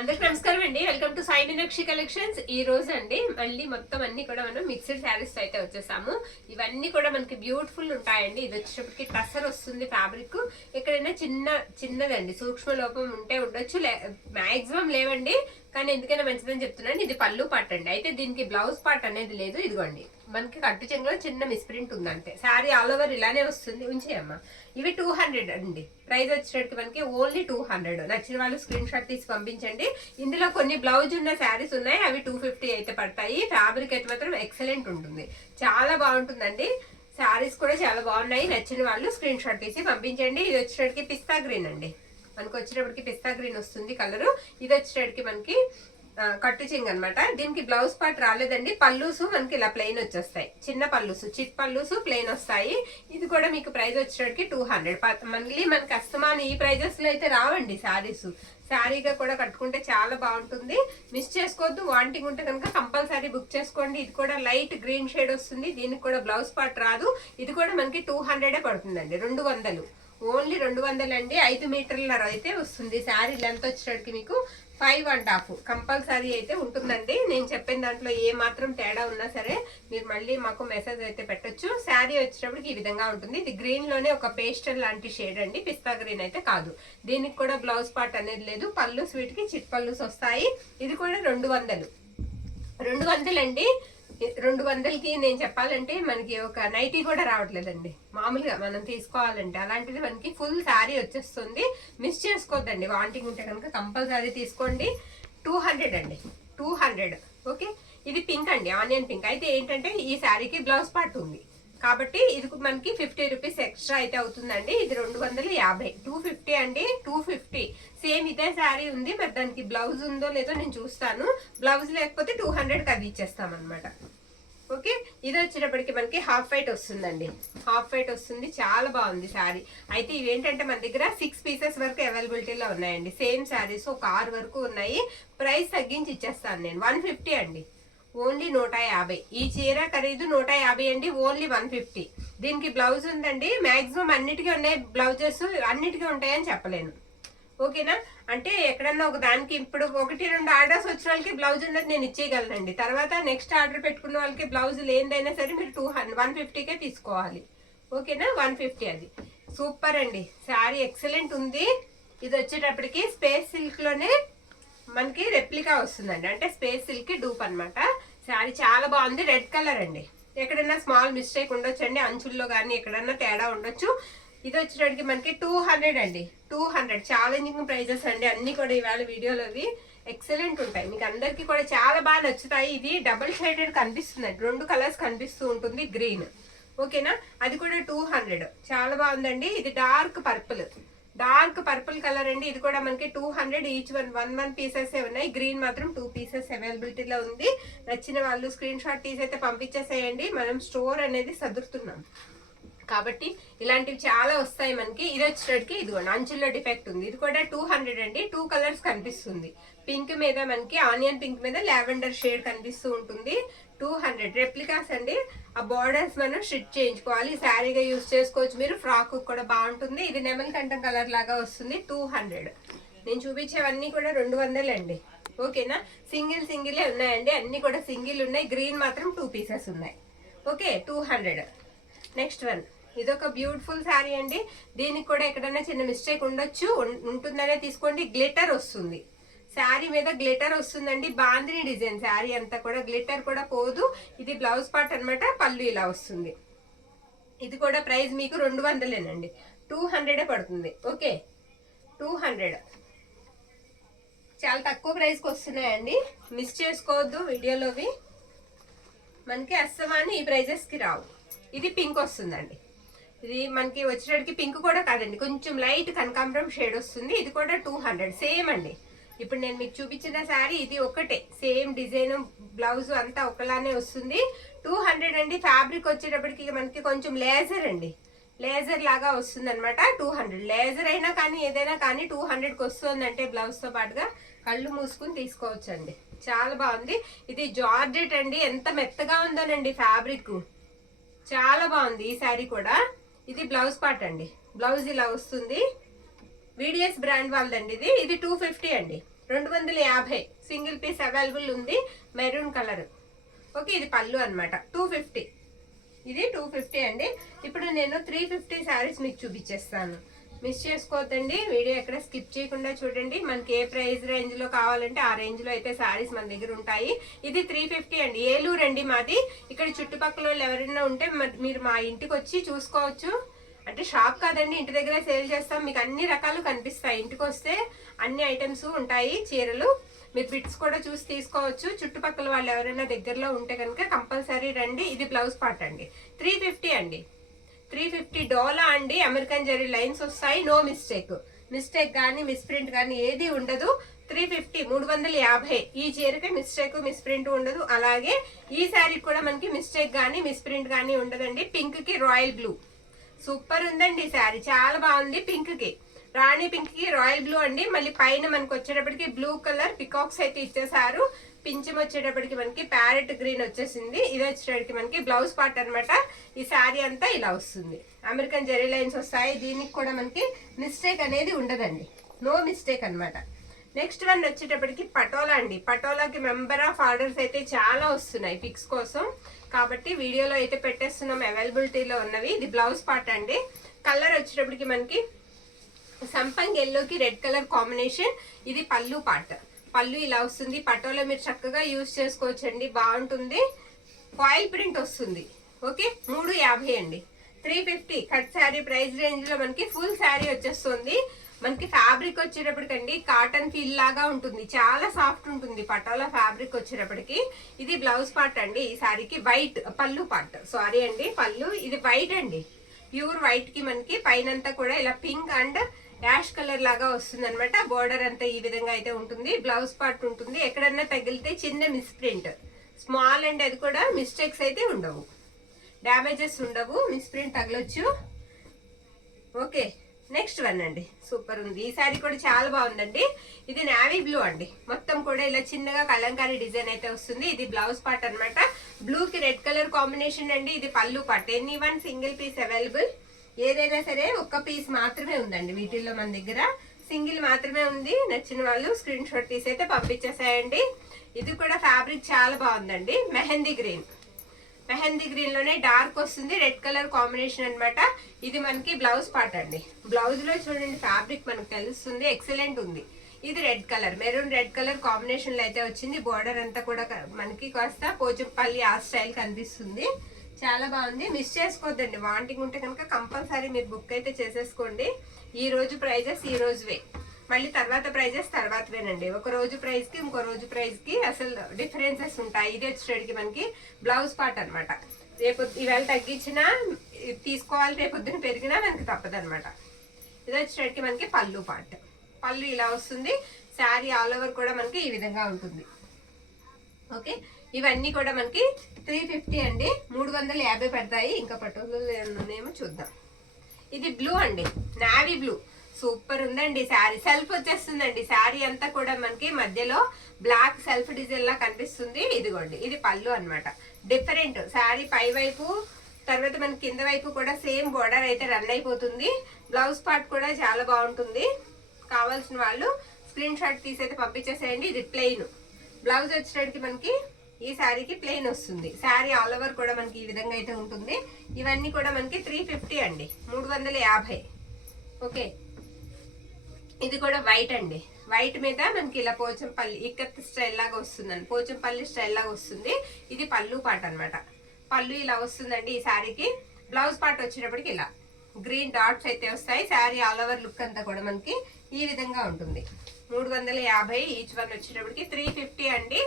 అందరికి నమస్కారం అండి. Welcome to Sai Meenakshi collections. ఈ రోజు అండి మళ్ళీ మొత్తం అన్ని కూడా మనం మిక్స్డ్ శారీస్ అయితే వచ్చేసాము. ఇవన్నీ కూడా మనకి బ్యూటిఫుల్ ఉంటాయండి. ఇది వచ్చేటప్పటికి టసర్ వస్తుంది ఫ్యాబ్రిక్. ఎక్కడైనా చిన్నదండి సూక్ష్మ లోపం ఉంటే ఉండొచ్చు, మాక్సిమం లేవండి. కానీ ఎందుకైనా మంచిదని చెప్తున్నాను. ఇది పళ్ళు పార్ట్ అండి. అయితే దీనికి బ్లౌజ్ పార్ట్ అనేది లేదు. ఇదిగోండి మనకి కట్టు చెంగులో చిన్న మిస్ప్రింట్ ఉందంటే శారీ ఆల్ ఓవర్ ఇలానే వస్తుంది. ఉంచేయమ్మా. ఇవి 200 అండి. ప్రైస్ వచ్చేటప్పటికి మనకి ఓన్లీ 200. నచ్చిన వాళ్ళు స్క్రీన్ షాట్ తీసి పంపించండి. ఇందులో కొన్ని బ్లౌజ్ ఉన్న శారీస్ ఉన్నాయి, అవి 250 అయితే పడతాయి. ఫ్యాబ్రిక్ అయితే మాత్రం ఎక్సలెంట్ ఉంటుంది, చాలా బాగుంటుందండి. శారీస్ కూడా చాలా బాగున్నాయి. నచ్చిన వాళ్ళు స్క్రీన్ షాట్ తీసి పంపించండి. ఇది వచ్చేటప్పటికి పిస్తా గ్రీన్ అండి. మనకు వచ్చేటప్పటికి పిస్తా గ్రీన్ వస్తుంది కలరు. ఇది వచ్చేటప్పటికి మనకి కట్టు చెంగు అనమాట. దీనికి బ్లౌజ్ పార్ట్ రాలేదండి. పల్లూసు మనకి ఇలా ప్లెయిన్ వచ్చేస్తాయి. చిన్న పల్లూసు, చిట్ పల్లూసు ప్లెయిన్ వస్తాయి. ఇది కూడా మీకు ప్రైస్ వచ్చేటప్పటికి 200. మళ్ళీ మనకి అస్తమాన్ ఈ ప్రైజెస్ లో అయితే రావండి శారీస్. శారీగా కూడా కట్టుకుంటే చాలా బాగుంటుంది. మిస్ చేసుకోవద్దు. వాంటింగ్ ఉంటే కనుక కంపల్సరీ బుక్ చేసుకోండి. ఇది కూడా లైట్ గ్రీన్ షేడ్ వస్తుంది. దీనికి కూడా బ్లౌజ్ పార్ట్ రాదు. ఇది కూడా మనకి 200 పడుతుందండి. 200, ఓన్లీ 200 అండి. 5 మీటర్ల అయితే వస్తుంది. శారీ లెంత్ వచ్చేటప్పటికి మీకు 5.5 కంపల్సరీ అయితే ఉంటుందండి. నేను చెప్పిన దాంట్లో ఏ మాత్రం తేడా ఉన్నా సరే మీరు మళ్ళీ మాకు మెసేజ్ అయితే పెట్టొచ్చు. శారీ వచ్చేటప్పటికి ఈ విధంగా ఉంటుంది. ఇది గ్రీన్ లోనే ఒక పేస్టల్ లాంటి షేడ్ అండి, పిస్తా గ్రీన్ అయితే కాదు. దీనికి కూడా బ్లౌజ్ పార్ట్ అనేది లేదు. పళ్ళు స్వీట్ కి చిట్ పళ్ళుస్ వస్తాయి. ఇది కూడా 200 అండి. 200కి నేను చెప్పాలంటే మనకి ఒక నైటీ కూడా రావట్లేదండి. మామూలుగా మనం తీసుకోవాలంటే అలాంటిది మనకి ఫుల్ శారీ వచ్చేస్తుంది. మిస్ చేసుకోవద్దండి. వాంటింగ్ ఉంటే కనుక కంపల్సరీ తీసుకోండి. 200 అండి. 200. ఓకే. ఇది పింక్ అండి, ఆనియన్ పింక్. అయితే ఏంటంటే ఈ శారీకి బ్లౌజ్ పార్ట్ ఉంది కాబట్టి ఇది మనకి 50 రూపీస్ ఎక్స్ట్రా అయితే అవుతుందండి. ఇది 250. 250 అండి. 250 సేమ్ ఇదే శారీ ఉంది. మరి దానికి బ్లౌజ్ ఉందో లేదో నేను చూస్తాను. బ్లౌజ్ లేకపోతే 200కి అది ఇచ్చేస్తాం అనమాట. ఓకే. ఇది వచ్చేటప్పటికి మనకి హాఫ్ వైట్ వస్తుందండి. హాఫ్ వైట్ వస్తుంది, చాలా బాగుంది శారీ. అయితే ఇవేంటంటే మన దగ్గర 6 పీసెస్ వరకు అవైలబిలిటీలో ఉన్నాయండి. సేమ్ శారీస్ ఒక 6 వరకు ఉన్నాయి. ప్రైస్ తగ్గించి ఇచ్చేస్తాను నేను. 150 అండి. ఓన్లీ 150. ఈ చీర ఖరీదు 150 అండి. ఓన్లీ 150. దీనికి బ్లౌజ్ ఉందండి. మాక్సిమం అన్నిటికీ ఉన్నాయి బ్లౌజెస్. అన్నిటికీ ఉంటాయని చెప్పలేను. ఓకేనా. అంటే ఎక్కడన్నా ఒక దానికి ఇప్పుడు 1-2 ఆర్డర్స్ వచ్చిన వాళ్ళకి బ్లౌజ్ ఉన్నది నేను ఇచ్చేయగలనండి. తర్వాత నెక్స్ట్ ఆర్డర్ పెట్టుకున్న వాళ్ళకి బ్లౌజ్ లేనిదైనా సరే మీరు 150కే తీసుకోవాలి. ఓకేనా. 150 అది. సూపర్ అండి. శారీ ఎక్సలెంట్ ఉంది. ఇది వచ్చేటప్పటికి స్పేస్ సిల్క్ లోనే మనకి రెప్లికా వస్తుందండి. అంటే స్పేస్ సిల్క్ డూప్ అనమాట. శారీ చాలా బాగుంది. రెడ్ కలర్ అండి. ఎక్కడైనా స్మాల్ మిస్టేక్ ఉండొచ్చు అండి, అంచుల్లో కానీ ఎక్కడన్నా తేడా ఉండొచ్చు. ఇది వచ్చేటప్పటికి మనకి 200 అండి. 200 ఛాలెంజింగ్ ప్రైజెస్ అండి. అన్ని కూడా ఈవేళ వీడియోలో ఎక్సలెంట్ ఉంటాయి. మీకు అందరికి కూడా చాలా బాగా నచ్చుతాయి. ఇది డబుల్ షేడెడ్ కనిపిస్తుందండి. 2 కలర్స్ కనిపిస్తూ ఉంటుంది. గ్రీన్. ఓకేనా. అది కూడా 200. చాలా బాగుందండి. ఇది డార్క్ పర్పుల్ కలర్ అండి. ఇది కూడా మనకి 200. ఈచ్ 1 పీసెస్ ఉన్నాయి. గ్రీన్ మాత్రం 2 పీసెస్ అవైలబిలిటీలో ఉంది. నచ్చిన వాళ్ళు స్క్రీన్ షాట్ తీసి అయితే పంపించేసేయండి. మనం స్టోర్ అనేది సదురుతున్నాం కాబట్టి ఇలాంటివి చాలా వస్తాయి మనకి. ఇది వచ్చేటికి ఇదిగోండి అంచుల్లో డిఫెక్ట్ ఉంది. ఇది కూడా 200 అండి. 2 కలర్స్ కనిపిస్తుంది. పింక్ మీద మనకి ఆనియన్ పింక్ మీద లావెండర్ షేడ్ కనిపిస్తూ ఉంటుంది. 200 రెప్లికాస్ అండి. ఆ బార్డర్స్ మనం స్టిచ్ చేయించుకోవాలి. శారీగా యూజ్ చేసుకోవచ్చు మీరు. ఫ్రాక్ కూడా బాగుంటుంది. ఇది నెమలి కంఠం కలర్ లాగా వస్తుంది. 200. నేను చూపించేవన్నీ కూడా 200 అండి. ఓకేనా. సింగిలే ఉన్నాయండి. అన్ని కూడా సింగిల్ ఉన్నాయి. గ్రీన్ మాత్రం 2 పీసెస్ ఉన్నాయి. ఓకే. 200. Next one. ఇదొక బ్యూటిఫుల్ శారీ అండి. దీనికి కూడా ఎక్కడైనా చిన్న మిస్టేక్ ఉండొచ్చు, ఉంటుందనే తీసుకోండి. గ్లిటర్ వస్తుంది. శారీ మీద గ్లిటర్ వస్తుందండి. బాందిని డిజైన్. శారీ అంతా కూడా గ్లిటర్ కూడా పోదు. ఇది బ్లౌజ్ పార్ట్ అనమాట. పళ్ళు ఇలా వస్తుంది. ఇది కూడా ప్రైస్ మీకు 200 200 పడుతుంది. ఓకే. 200 చాలా తక్కువ ప్రైస్కి వస్తున్నాయండి. మిస్ చేసుకోవద్దు వీడియోలోవి. మనకి అస్తమాని ఈ ప్రైజెస్కి రావు. ఇది పింక్ వస్తుందండి. ఇది మనకి వచ్చేటికి పింక్ కూడా కాదండి, కొంచెం లైట్ కనకాంబరం షేడ్ వస్తుంది. ఇది కూడా 200. సేమ్ అండి. ఇప్పుడు నేను మీకు చూపించిన శారీ ఇది ఒకటే. సేమ్ డిజైన్, బ్లౌజ్ అంతా ఒకలానే వస్తుంది. 200 అండి. ఫ్యాబ్రిక్ వచ్చేటప్పటికి మనకి కొంచెం లేజర్ అండి. లేజర్ లాగా వస్తుంది అనమాట. 200. లేజర్ అయినా కానీ ఏదైనా కానీ 200కి వస్తుంది అంటే బ్లౌజ్ తో పాటుగా కళ్ళు మూసుకుని తీసుకోవచ్చు అండి. చాలా బాగుంది. ఇది జార్జెట్ అండి. ఎంత మెత్తగా ఉందోనండి ఫ్యాబ్రిక్. చాలా బాగుంది ఈ శారీ కూడా. ఇది బ్లౌజ్ పార్ట్ అండి. బ్లౌజ్ ఇలా వస్తుంది. వీడియస్ బ్రాండ్ వాళ్ళదండి ఇది. ఇది 250 అండి. 250 సింగిల్ పీస్ అవైలబుల్ ఉంది, మెరూన్ కలర్. ఓకే, ఇది పళ్ళు అన్నమాట. 250, ఇది 250 అండి. ఇప్పుడు నేను 350 శారీస్ మీకు చూపించేస్తాను, మిస్ చేసుకోవద్దండి. వీడియో ఎక్కడ స్కిప్ చేయకుండా చూడండి. మనకి ఏ ప్రైస్ రేంజ్ లో కావాలంటే ఆ రేంజ్ లో అయితే శారీస్ మన దగ్గర ఉంటాయి. ఇది 350 అండి. ఏలూరు అండి మాది. ఇక్కడ చుట్టుపక్కల వాళ్ళు ఎవరైనా ఉంటే మీరు మా ఇంటికి వచ్చి చూసుకోవచ్చు. అంటే షాప్ కాదండి, ఇంటి దగ్గర సేల్ చేస్తాం. మీకు అన్ని రకాలు కనిపిస్తాయి. ఇంటికి వస్తే అన్ని ఐటమ్స్ ఉంటాయి. చీరలు మీరు బిట్స్ కూడా చూసి తీసుకోవచ్చు. చుట్టుపక్కల వాళ్ళు ఎవరైనా దగ్గరలో ఉంటే కనుక కంపల్సరీ రండి. ఇది బ్లౌజ్ పార్ట్ అండి. 350 అండి. 350 డోలా అండి. అమెరికన్ జరీ లైన్స్ వస్తాయి. నో మిస్టేక్ కానీ మిస్ప్రింట్ కానీ ఏది ఉండదు. 350, 350. ఈ చీరకి మిస్ప్రింట్ ఉండదు. అలాగే ఈ శారీ కూడా మనకి మిస్టేక్ కానీ మిస్ప్రింట్ కానీ ఉండదండి. పింక్ కి రాయల్ బ్లూ సూపర్ ఉందండి శారీ, చాలా బాగుంది. పింక్ కి రాణి పింక్ కి రాయల్ బ్లూ అండి. మళ్ళీ పైన మనకి వచ్చేటప్పటికి బ్లూ కలర్ పికాక్స్ అయితే ఇచ్చేసారు. పింఛం వచ్చేటప్పటికి మనకి ప్యారెట్ గ్రీన్ వచ్చేసింది. ఇది వచ్చేటప్పటికి మనకి బ్లౌజ్ పార్ట్ అనమాట. ఈ శారీ అంతా ఇలా వస్తుంది. అమెరికన్ జెరీ లైన్స్ వస్తాయి. దీనికి కూడా మనకి మిస్టేక్ అనేది ఉండదండి, నో మిస్టేక్ అనమాట. నెక్స్ట్ వన్ వచ్చేటప్పటికి పటోలా అండి. పటోలాకి మెంబర్ ఆఫ్ ఆర్డర్స్ అయితే చాలా వస్తున్నాయి పిక్స్ కోసం, కాబట్టి వీడియోలో అయితే పెట్టేస్తున్నాం అవైలబిలిటీలో ఉన్నవి. ఇది బ్లౌజ్ పార్ట్ అండి. కలర్ వచ్చేటప్పటికి మనకి సంపంగ్ ఎల్లోకి రెడ్ కలర్ కాంబినేషన్. ఇది పళ్ళు పార్ట్. పళ్ళు ఇలా వస్తుంది. పటోలా మీరు చక్కగా యూజ్ చేసుకోవచ్చు అండి, బాగుంటుంది. ఫాయిల్ ప్రింట్ వస్తుంది. ఓకే, 350 అండి. 350 కట్ శారీ ప్రైస్ రేంజ్ లో మనకి ఫుల్ శారీ వచ్చేస్తుంది. మనకి ఫ్యాబ్రిక్ వచ్చేటప్పటికండి కాటన్ ఫీల్ లాగా ఉంటుంది, చాలా సాఫ్ట్ ఉంటుంది పటోలా ఫ్యాబ్రిక్ వచ్చేటప్పటికి. ఇది బ్లౌజ్ పార్ట్ అండి. ఈ శారీకి వైట్ పళ్ళు పార్ట్, సారీ అండి పళ్ళు. ఇది వైట్ అండి, ప్యూర్ వైట్ కి మనకి పైనంతా కూడా ఇలా పింక్ అండ్ యాష్ కలర్ లాగా వస్తుంది అనమాట. బోర్డర్ అంతా ఈ విధంగా అయితే ఉంటుంది. బ్లౌజ్ పార్ట్ ఉంటుంది. ఎక్కడన్నా తగిలితే చిన్న మిస్ప్రింట్, స్మాల్ అండ్ అది కూడా మిస్టేక్స్ అయితే ఉండవు, డ్యామేజెస్ ఉండవు, మిస్ప్రింట్ తగలొచ్చు. ఓకే, నెక్స్ట్ వన్ అండి. సూపర్ ఉంది. ఈ శారీ కూడా చాలా బాగుందండి. ఇది నావీ బ్లూ అండి. మొత్తం కూడా ఇలా చిన్నగా కలంకారీ డిజైన్ అయితే వస్తుంది. ఇది బ్లౌజ్ పార్ట్ అనమాట. బ్లూ కి రెడ్ కలర్ కాంబినేషన్ అండి. ఇది పళ్ళు పార్ట్. Any one single piece available. ఏదైనా సరే ఒక్క పీస్ మాత్రమే ఉందండి వీటిల్లో మన దగ్గర, సింగిల్ మాత్రమే ఉంది. నచ్చిన వాళ్ళు స్క్రీన్ షాట్ తీసి అయితే పంపించేసాయండి. ఇది కూడా ఫ్యాబ్రిక్ చాలా బాగుందండి. మెహందీ గ్రీన్ లోనే డార్క్ వస్తుంది. రెడ్ కలర్ కాంబినేషన్ అనమాట. ఇది మనకి బ్లౌజ్ పార్ట్ అండి. బ్లౌజ్ లో చూడండి ఫ్యాబ్రిక్ మనకు తెలుస్తుంది, ఎక్సలెంట్ ఉంది. ఇది red colour, maroon red colour combination లో అయితే వచ్చింది. బోర్డర్ అంతా కూడా మనకి కాస్త పోచంపల్లి ఆ స్టైల్ కనిపిస్తుంది. చాలా బాగుంది. మిస్ చేసుకోవద్దండి. వాంటింగ్ ఉంటే కనుక కంపల్సరీ మీరు బుక్ అయితే చేసేసుకోండి. ఈ రోజు ప్రైజెస్ ఈ రోజువే, మళ్ళీ తర్వాత ప్రైజెస్ తర్వాతవేనండి. ఒక రోజు ప్రైస్ కి ఇంకో రోజు ప్రైస్ కి అసలు డిఫరెన్సెస్ ఉంటాయి. ఇది వచ్చేటికి మనకి బ్లౌజ్ పార్ట్ అనమాట. రేపు ఈవేళ తగ్గించినా తీసుకోవాలి, రేపొద్దున పెరిగినా మనకి తప్పదనమాట. ఇది వచ్చేటికి మనకి పళ్ళు పార్ట్. పళ్ళు ఇలా వస్తుంది. శారీ ఆల్ ఓవర్ కూడా మనకి ఈ విధంగా ఉంటుంది. ఓకే, ఇవన్నీ కూడా మనకి 350 అండి. 350 పడతాయి. ఇంకా పట్టులో చూద్దాం. ఇది బ్లూ అండి, నావీ బ్లూ. సూపర్ ఉందండి శారీ. సెల్ఫ్ వచ్చేస్తుందండి. శారీ అంతా కూడా మనకి మధ్యలో బ్లాక్ సెల్ఫ్ డిజైన్ లా కనిపిస్తుంది. ఇదిగోండి, ఇది పళ్ళు అన్నమాట. డిఫరెంట్ శారీ పై వైపు, తర్వాత మనకి కింద వైపు కూడా సేమ్ బోర్డర్ అయితే రన్ అయిపోతుంది. బ్లౌజ్ పార్ట్ కూడా చాలా బాగుంటుంది. కావాల్సిన వాళ్ళు స్క్రీన్ షాట్ తీసి అయితే పంపించేసేయండి. ఇది ప్లెయిన్ బ్లౌజ్ వచ్చేటికి మనకి ఈ శారీకి ప్లెయిన్ వస్తుంది. శారీ ఆల్ ఓవర్ కూడా మనకి ఈ విధంగా అయితే ఉంటుంది. ఇవన్నీ కూడా మనకి 350 అండి. 350. ఓకే, ఇది కూడా వైట్ అండి. వైట్ మీద మనకి ఇలా పోచంపల్లి ఇక్కత్ స్టైల్ లాగా వస్తుందండి, పోచంపల్లి స్టైల్ లాగా వస్తుంది. ఇది పళ్ళు పార్ట్ అనమాట. పళ్ళు ఇలా వస్తుందండి ఈ శారీకి. బ్లౌజ్ పార్ట్ వచ్చేటప్పటికి ఇలా గ్రీన్ డాట్స్ అయితే వస్తాయి. శారీ ఆల్ ఓవర్ లుక్ అంతా కూడా మనకి ఈ విధంగా ఉంటుంది. 350 ఈచ్ వన్ వచ్చేటప్పటికి 350 అండి.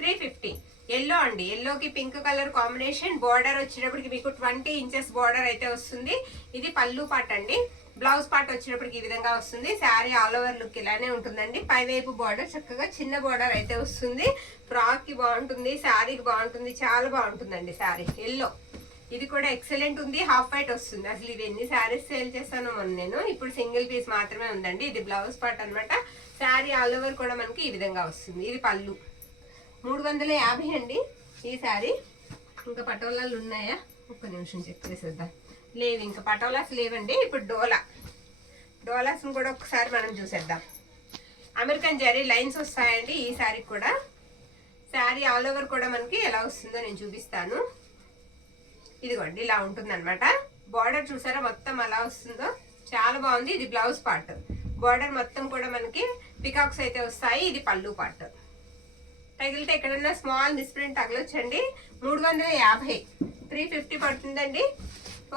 350. ఎల్లో అండి. ఎల్లోకి పింక్ కలర్ కాంబినేషన్. బోర్డర్ వచ్చేటప్పటికి మీకు 20 ఇంచెస్ బోర్డర్ అయితే వస్తుంది. ఇది పళ్ళు పార్ట్ అండి. బ్లౌజ్ పార్ట్ వచ్చేటప్పటికి ఈ విధంగా వస్తుంది. శారీ ఆల్ ఓవర్ లుక్ ఇలానే ఉంటుందండి. పైవైపు బోర్డర్ చక్కగా చిన్న బోర్డర్ అయితే వస్తుంది. ఫ్రాక్ కి బాగుంటుంది, శారీకి బాగుంటుంది, చాలా బాగుంటుందండి శారీ. ఎల్లో ఇది కూడా ఎక్సలెంట్ ఉంది. హాఫ్ వైట్ వస్తుంది. అసలు ఇవి ఎన్ని శారీస్ సేల్ చేస్తాను మొన్న నేను. ఇప్పుడు సింగిల్ పీస్ మాత్రమే ఉందండి. ఇది బ్లౌజ్ పార్ట్ అనమాట. శారీ ఆల్ ఓవర్ కూడా మనకి ఈ విధంగా వస్తుంది. ఇది పళ్ళు. 350 అండి ఈ శారీ. ఇంకా పటోలాలు ఉన్నాయా? ఒక్క నిమిషం చెక్ చేసేద్దాం. లేవు, ఇంకా పటోలాస్ లేవండి. ఇప్పుడు డోలాస్ కూడా ఒకసారి మనం చూసేద్దాం. అమెరికన్ జరీ లైన్స్ వస్తాయండి ఈ శారీకి కూడా. శారీ ఆల్ ఓవర్ కూడా మనకి ఎలా వస్తుందో నేను చూపిస్తాను. ఇదిగోండి ఇలా ఉంటుంది అనమాట. బార్డర్ చూసారా మొత్తం అలా వస్తుందో, చాలా బాగుంది. ఇది బ్లౌజ్ పార్ట్. బార్డర్ మొత్తం కూడా మనకి పికాక్స్ అయితే వస్తాయి. ఇది పళ్ళు పార్ట్. తగిలితే ఎక్కడన్నా స్మాల్ మిస్ప్రింట్ తగలొచ్చండి. 350, 350 పడుతుందండి.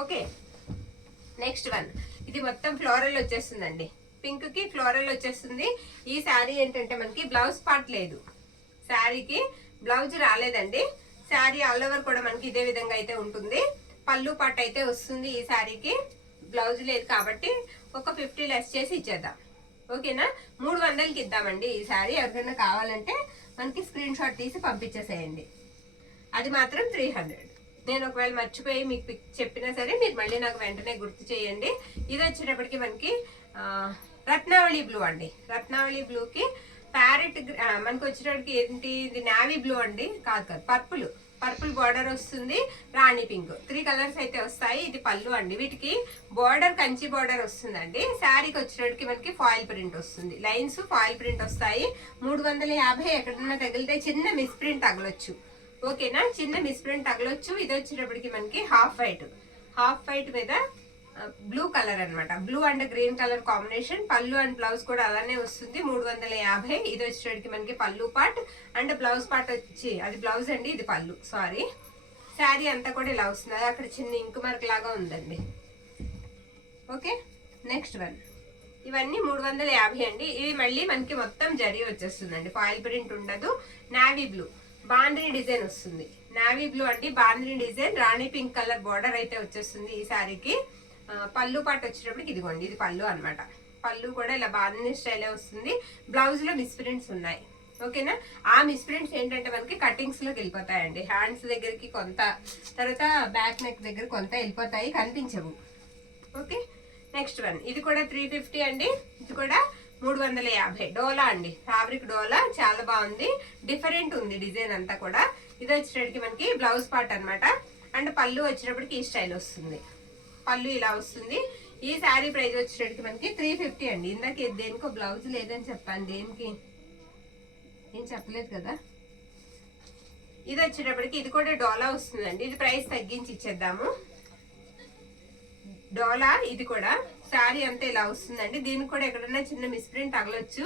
Okay, next one. ఇది మొత్తం ఫ్లోరల్ వచ్చేస్తుందండి. పింక్ కి ఫ్లోరల్ వచ్చేస్తుంది. ఈ శారీ ఏంటంటే మనకి బ్లౌజ్ పార్ట్ లేదు, శారీకి బ్లౌజ్ రాలేదండి. శారీ ఆల్ ఓవర్ కూడా మనకి ఇదే విధంగా అయితే ఉంటుంది. పళ్ళు పార్ట్ అయితే వస్తుంది. ఈ శారీకి బ్లౌజ్ లేదు కాబట్టి ఒక 50 లెస్ చేసి ఇచ్చేద్దాం. ఓకేనా, 300కి ఇద్దామండి ఈ శారీ. ఎవరికైనా కావాలంటే మనకి స్క్రీన్ షాట్ తీసి పంపించేసేయండి. అది మాత్రం 300. నేను ఒకవేళ మర్చిపోయి మీకు చెప్పినా సరే మీరు మళ్ళీ నాకు వెంటనే గుర్తు చేయండి. ఇది వచ్చేటప్పటికి మనకి రత్నావళి బ్లూ అండి. రత్నావళి బ్లూకి ప్యారెట్ మనకి వచ్చేటప్పటికి ఏంటి, ఇది నావీ బ్లూ అండి. కాదు, పర్పుల్ బార్డర్ వస్తుంది. రాణి పింక్, 3 కలర్స్ అయితే వస్తాయి. ఇది పళ్ళు అండి. వీటికి బార్డర్ కంచి బార్డర్ వస్తుందండి. శారీకి వచ్చేటప్పటికి మనకి ఫాయిల్ ప్రింట్ వస్తుంది. లైన్స్ ఫాయిల్ ప్రింట్ వస్తాయి. 350. ఎక్కడన్నా తగిలితే చిన్న మిస్ ప్రింట్ తగలొచ్చు. ఓకేనా, చిన్న మిస్ ప్రింట్ తగలొచ్చు. ఇది వచ్చేటప్పటికి మనకి హాఫ్ వైట్ మీద బ్లూ కలర్ అనమాట. Blue and green colour combination. పళ్ళు అండ్ బ్లౌజ్ కూడా అలానే వస్తుంది. 350. ఇది వచ్చేటప్పటికి మనకి పళ్ళు పార్ట్ అండ్ బ్లౌజ్ పార్ట్ వచ్చి, అది బ్లౌజ్ అండి, ఇది పళ్ళు. సారీ, శారీ అంతా కూడా ఇలా వస్తుంది. అది అక్కడ చిన్న ఇంక్ మార్క్ లాగా ఉందండి. Okay, next one. ఇవన్నీ 350 అండి. ఇది మళ్ళీ మనకి మొత్తం జరీ వచ్చేస్తుందండి. ఫాయిల్ ప్రింట్ ఉండదు. నావీ బ్లూ బాంద్రీ డిజైన్ వస్తుంది. నావీ బ్లూ అండి, బాంద్రీ డిజైన్. రాణి పింక్ కలర్ బార్డర్ అయితే వచ్చేస్తుంది ఈ శారీకి. పళ్ళు పాటు వచ్చేటప్పటికి ఇదిగోండి, ఇది పళ్ళు అనమాట. పళ్ళు కూడా ఇలా బాందిని స్టైలే వస్తుంది. బ్లౌజ్ లో మిస్ప్రింట్స్ ఉన్నాయి. ఓకేనా, ఆ మిస్ప్రింట్స్ ఏంటంటే మనకి కటింగ్స్ లోకి వెళ్ళిపోతాయండి. హ్యాండ్స్ దగ్గరికి కొంత, తర్వాత బ్యాక్ నెక్ దగ్గర కొంత వెళ్ళిపోతాయి, కనిపించవు. Okay, next one. ఇది కూడా 350 అండి. ఇది కూడా 350. డోలా అండి, ఫ్యాబ్రిక్ డోలా. చాలా బాగుంది, డిఫరెంట్ ఉంది డిజైన్ అంతా కూడా. ఇది వచ్చేటప్పటికి మనకి బ్లౌజ్ పార్ట్ అనమాట. అండ్ పళ్ళు వచ్చేటప్పటికి ఈ స్టైల్ వస్తుంది. పళ్ళు ఇలా వస్తుంది. ఈ శారీ ప్రైస్ వచ్చేటప్పటికి మనకి 350 అండి. ఇందాక దేనికో బ్లౌజ్ లేదని చెప్పాను, దేనికి ఏం చెప్పలేదు కదా. ఇది వచ్చేటప్పటికి ఇది కూడా డోలా వస్తుందండి. ఇది ప్రైస్ తగ్గించి ఇచ్చేద్దాము. డోలా ఇది కూడా శారీ అంతా ఇలా వస్తుందండి. దీనికి కూడా ఎక్కడన్నా చిన్న మిస్ప్రింట్ తగలొచ్చు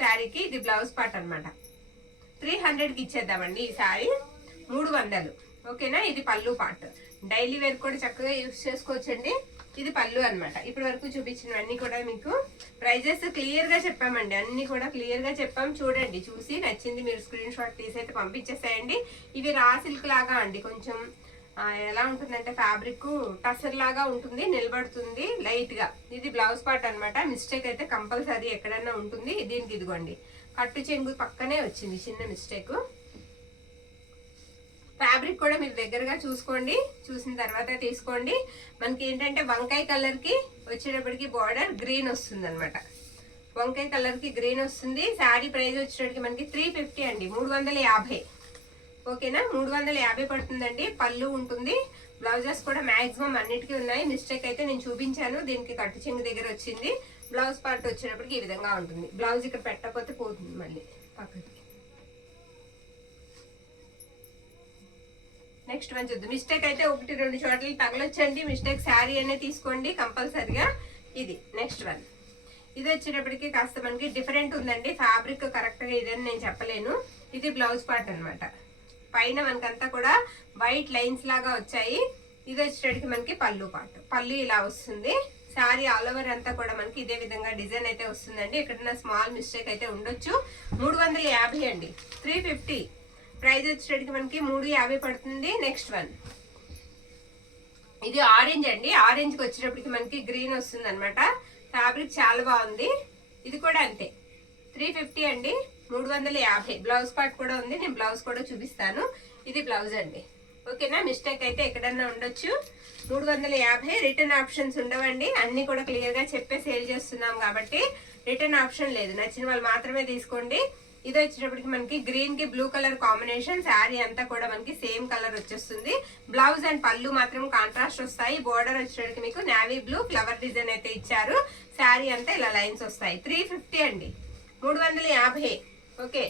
శారీకి. ఇది బ్లౌజ్ పార్ట్ అనమాట. 300కి ఇచ్చేద్దామండి ఈ శారీ. 300. ఓకేనా, ఇది పళ్ళు పార్ట్. డైలీ వేర్ కూడా చక్కగా యూజ్ చేసుకోవచ్చండి. ఇది పళ్ళు అనమాట. ఇప్పటి వరకు చూపించినవన్నీ కూడా మీకు ప్రైజెస్ క్లియర్ గా చెప్పామండి. అన్ని కూడా క్లియర్ గా చెప్పాం. చూడండి, చూసి నచ్చింది మీరు స్క్రీన్ షాట్ తీసి అయితే పంపించేసేయండి. ఇవి రా సిల్క్ లాగా అండి. కొంచెం ఎలా ఉంటుందంటే ఫ్యాబ్రిక్ టసర్ లాగా ఉంటుంది, నిలబడుతుంది లైట్ గా. ఇది బ్లౌజ్ పార్ట్ అనమాట. మిస్టేక్ అయితే కంపల్సరీ ఎక్కడన్నా ఉంటుంది. దీనికి ఇదిగోండి కట్టు చెంగు పక్కనే వచ్చింది చిన్న మిస్టేక్. ఫ్యాబ్రిక్ కూడా మీరు దగ్గరగా చూసుకోండి, చూసిన తర్వాత తీసుకోండి. మనకి ఏంటంటే వంకాయ కలర్ కి వచ్చేటప్పటికి బార్డర్ గ్రీన్ వస్తుంది అనమాట. వంకాయ కలర్ కి గ్రీన్ వస్తుంది. శారీ ప్రైస్ వచ్చేటప్పటికి మనకి 350 అండి. 350. ఓకేనా, 350 పడుతుందండి. పళ్ళు ఉంటుంది. బ్లౌజెస్ కూడా మాక్సిమం అన్నిటికీ ఉన్నాయి. మిస్టేక్ అయితే నేను చూపించాను, దీనికి కట్టు చెంగు దగ్గర వచ్చింది. బ్లౌజ్ పార్ట్ వచ్చేటప్పటికి ఈ విధంగా ఉంటుంది. బ్లౌజ్ ఇక్కడ పెట్టకపోతే పోతుంది మళ్ళీ పక్కకి. నెక్స్ట్ వన్ చూద్దాం. మిస్టేక్ అయితే 1-2 చోట్ల తగలొచ్చండి. మిస్టేక్ శారీ అనే తీసుకోండి కంపల్సరిగా. ఇది నెక్స్ట్ వన్. ఇది వచ్చేటప్పటికి కాస్త మనకి డిఫరెంట్ ఉందండి. ఫ్యాబ్రిక్ కరెక్ట్ గా ఇదని నేను చెప్పలేను. ఇది బ్లౌజ్ పార్ట్ అనమాట. పైన మనకంతా కూడా వైట్ లైన్స్ లాగా వచ్చాయి. ఇది వచ్చేటప్పటికి మనకి పళ్ళు పార్ట్. పళ్ళు ఇలా వస్తుంది. శారీ ఆల్ ఓవర్ అంతా కూడా మనకి ఇదే విధంగా డిజైన్ అయితే వస్తుందండి. ఎక్కడన్నా స్మాల్ మిస్టేక్ అయితే ఉండొచ్చు. 350 అండి. 350 ప్రైస్ వచ్చేటప్పటికి మనకి 350 పడుతుంది. Next one. ఇది ఆరెంజ్ అండి. ఆరెంజ్ కి వచ్చేటప్పటికి మనకి గ్రీన్ వస్తుంది అనమాట. ఫ్యాబ్రిక్ చాలా బాగుంది. ఇది కూడా అంతే 350 అండి. 350. బ్లౌజ్ పార్ట్ కూడా ఉంది, నేను బ్లౌజ్ కూడా చూపిస్తాను. ఇది బ్లౌజ్ అండి. ఓకేనా, మిస్టేక్ అయితే ఎక్కడన్నా ఉండొచ్చు. 350. రిటర్న్ ఆప్షన్స్ ఉండవండి. అన్ని కూడా క్లియర్ గా చెప్పే సేల్ చేస్తున్నాం కాబట్టి రిటర్న్ ఆప్షన్ లేదు. నచ్చిన వాళ్ళు మాత్రమే తీసుకోండి. ఇది వచ్చేటప్పటికి మనకి గ్రీన్ కి బ్లూ కలర్ కాంబినేషన్. శారీ అంతా కూడా మనకి సేమ్ కలర్ వచ్చేస్తుంది. బ్లౌజ్ అండ్ పళ్ళు మాత్రం కాంట్రాస్ట్ వస్తాయి. బోర్డర్ వచ్చేటప్పటికి మీకు నావీ బ్లూ ఫ్లవర్ డిజైన్ అయితే ఇచ్చారు. శారీ అంతా ఇలా లైన్స్ వస్తాయి. 350 అండి, 350. ఓకే,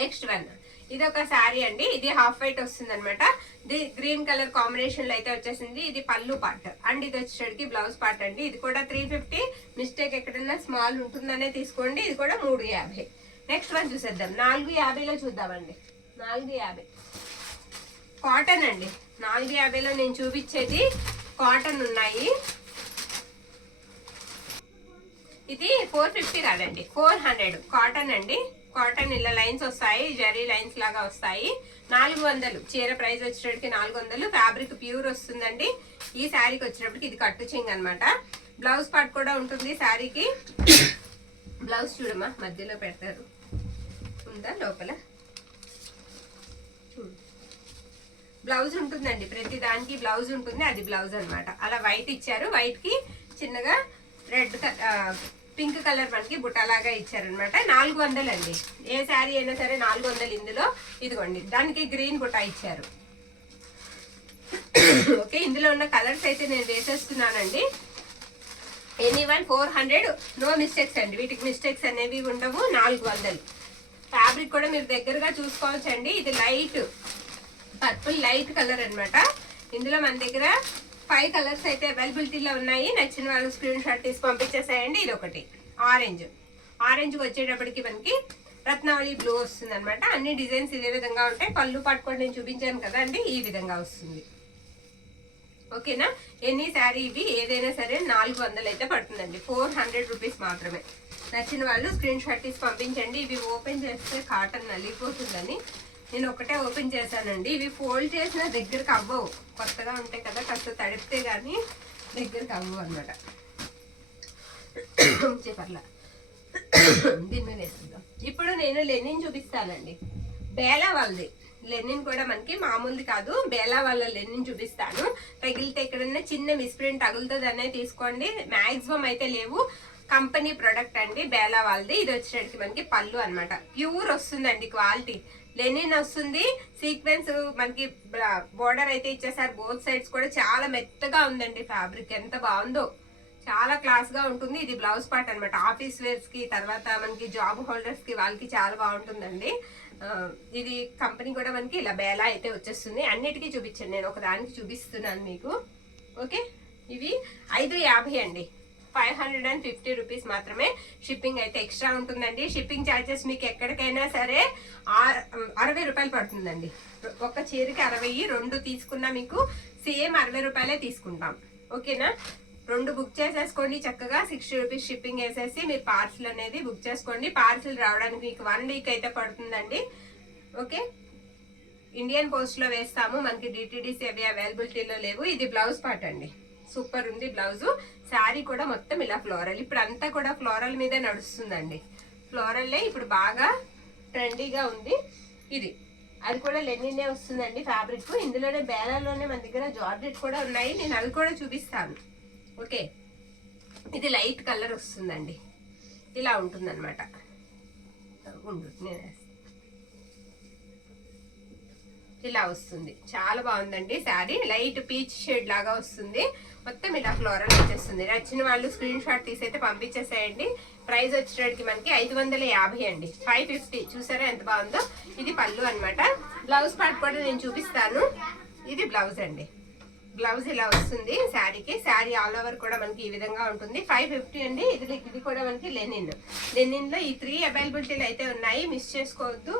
నెక్స్ట్ వన్ ఇది ఒక శారీ అండి. ఇది హాఫ్ వైట్ వస్తుంది అనమాట. ఇది గ్రీన్ కలర్ కాంబినేషన్ లో అయితే వచ్చేసింది. ఇది పళ్ళు పార్ట్ అండ్ ఇది వచ్చేసరికి బ్లౌజ్ పార్ట్ అండి. ఇది కూడా 350. మిస్టేక్ ఎక్కడన్నా స్మాల్ ఉంటుందనే తీసుకోండి. ఇది కూడా 350. నెక్స్ట్ వన్ చూసేద్దాం. 450లో చూద్దామండి. 450 కాటన్ అండి. 450లో నేను చూపించేది కాటన్ ఉన్నాయి. ఇది 450 కాదండి, 400 కాటన్ అండి. కాటన్ ఇలా లైన్స్ వస్తాయి, జరీ లైన్స్ లాగా వస్తాయి. 400 చీర ప్రైస్ వచ్చేటప్పటికి 400. ఫ్యాబ్రిక్ ప్యూర్ వస్తుందండి. ఈ శారీకి వచ్చేటప్పటికి ఇది కట్టు చెంగ్ అనమాట. బ్లౌజ్ పార్ట్ కూడా ఉంటుంది శారీకి. బ్లౌజ్ చూడమ్మా, మధ్యలో పెడతారు, ఉందా లోపల బ్లౌజ్ ఉంటుందండి. ప్రతి దానికి బ్లౌజ్ ఉంటుంది. అది బ్లౌజ్ అనమాట. అలా వైట్ ఇచ్చారు. వైట్ కి చిన్నగా రెడ్ పింక్ కలర్ మనకి బుట్టలాగా ఇచ్చారనమాట. 400 అండి. ఏ శారీ అయినా సరే 400. ఇందులో ఇదిగోండి, దానికి గ్రీన్ బుట్ట ఇచ్చారు. ఓకే, ఇందులో ఉన్న కలర్స్ అయితే నేను వేసేస్తున్నానండి. ఎనీవన్ 400, నో మిస్టేక్స్ అండి. వీటికి మిస్టేక్స్ అనేవి ఉండవు. 400. ఫ్యాబ్రిక్ కూడా మీరు దగ్గరగా చూసుకోవచ్చు అండి. ఇది లైట్ పర్పుల్ లైట్ కలర్ అనమాట. ఇందులో మన దగ్గర 5 కలర్స్ అయితే అవైలబిలిటీలో ఉన్నాయి. నచ్చిన వాళ్ళు స్క్రీన్ షాట్ తీసి పంపించేసాయండి. ఇది ఒకటి ఆరెంజ్ వచ్చేటప్పటికి మనకి రత్నావళి బ్లూ వస్తుంది అనమాట. అన్ని డిజైన్స్ ఇదే విధంగా ఉంటాయి. పళ్ళు పట్టుకొని నేను చూపించాను కదా అండి, ఈ విధంగా వస్తుంది. ఓకేనా, ఎన్ని శారీ ఇవి ఏదైనా సరే 400 అయితే పడుతుందండి. 400 రూపీస్ మాత్రమే. నచ్చిన వాళ్ళు స్క్రీన్ షాట్ తీసి పంపించండి. ఇవి ఓపెన్ చేస్తే కాటన్ నలిగిపోతుందని నేను ఒకటే ఓపెన్ చేశానండి. ఇవి ఫోల్డ్ చేసిన దగ్గరకు అవ్వవు. కొత్తగా ఉంటాయి కదా, కాస్త తడిపితే గానీ దగ్గరకు అవ్వవు అనమాట. చెప్పర్లా దీని మీద వేస్తుందాం. ఇప్పుడు నేను లెనిన్ చూపిస్తానండి. బేలా వాళ్ళది లెనిన్ కూడా మనకి మామూలుది కాదు. బేలా వాళ్ళ లెనిన్ చూపిస్తాను. తగిలితే ఎక్కడన్నా చిన్న మిస్ప్రింట్ తగులుతుంది అనే తీసుకోండి. మాక్సిమం అయితే లేవు. కంపెనీ ప్రొడక్ట్ అండి, బేలా వాళ్ళది. ఇది వచ్చేసరికి మనకి పళ్ళు అనమాట. ప్యూర్ వస్తుందండి క్వాలిటీ. లెనిన్ వస్తుంది. సీక్వెన్స్ మనకి బోర్డర్ అయితే ఇచ్చేసారు. బోత్ సైడ్స్ కూడా చాలా మెత్తగా ఉందండి. ఫ్యాబ్రిక్ ఎంత బాగుందో, చాలా క్లాస్ గా ఉంటుంది. ఇది బ్లౌజ్ పార్ట్ అనమాట. ఆఫీస్ వేర్స్ కి, తర్వాత మనకి జాబ్ హోల్డర్స్ కి వాళ్ళకి చాలా బాగుంటుందండి. ఇది కంపెనీ కూడా మనకి ఇలా బేలా అయితే వచ్చేస్తుంది. అన్నిటికీ చూపించండి, నేను ఒక దానికి చూపిస్తున్నాను మీకు. ఓకే, ఇవి 550 అండి. 550 రూపీస్ మాత్రమే. షిప్పింగ్ అయితే ఎక్స్ట్రా ఉంటుందండి. షిప్పింగ్ ఛార్జెస్ మీకు ఎక్కడికైనా సరే 60 రూపాయలు పడుతుందండి. ఒక చీరకి 60, 2 తీసుకున్నా మీకు సేమ్ 60 రూపాయలే తీసుకుంటాం. ఓకేనా, 2 బుక్ చేసేసుకోండి చక్కగా. 60 రూపీస్ షిప్పింగ్ వేసేసి మీరు పార్సిల్ అనేది బుక్ చేసుకోండి. పార్సిల్ రావడానికి మీకు 1 వీక్ అయితే పడుతుందండి. ఓకే, ఇండియన్ పోస్ట్ లో వేస్తాము. మనకి డిటిడిసి అవి అవైలబిలిటీలో లేవు. ఇది బ్లౌజ్ పార్ట్ అండి. సూపర్ ఉంది బ్లౌజ్. శారీ కూడా మొత్తం ఇలా ఫ్లోరల్. ఇప్పుడు అంతా కూడా ఫ్లోరల్ మీదే నడుస్తుందండి. ఫ్లోరల్లే ఇప్పుడు బాగా ట్రెండీగా ఉంది. ఇది అది కూడా లెనిన్నే వస్తుందండి ఫ్యాబ్రిక్. ఇందులోనే బేలాలోనే మన దగ్గర జార్జెట్ కూడా ఉన్నాయి. నేను అవి కూడా చూపిస్తాను. ఓకే, ఇది లైట్ కలర్ వస్తుందండి. ఇలా ఉంటుందన్నమాట. నేను ఇలా వస్తుంది. చాలా బాగుందండి శారీ. లైట్ పీచ్ షేడ్ లాగా వస్తుంది. మొత్తం ఇలా ఫ్లోరల్ వచ్చేస్తుంది. నచ్చిన వాళ్ళు స్క్రీన్ షాట్ తీసి అయితే పంపించేసేయండి. ప్రైస్ వచ్చేటప్పటికి మనకి 550 అండి. 550 చూసారా ఎంత బాగుందో. ఇది పళ్ళు అనమాట. బ్లౌజ్ పార్ట్ కూడా నేను చూపిస్తాను. ఇది బ్లౌజ్ అండి. బ్లౌజ్ ఇలా వస్తుంది శారీకి. శారీ ఆల్ ఓవర్ కూడా మనకి ఈ విధంగా ఉంటుంది. 550 అండి. ఇది కూడా మనకి లెనిన్ లో ఈ 3 అవైలబిలిటీలు అయితే ఉన్నాయి. మిస్ చేసుకోవద్దు.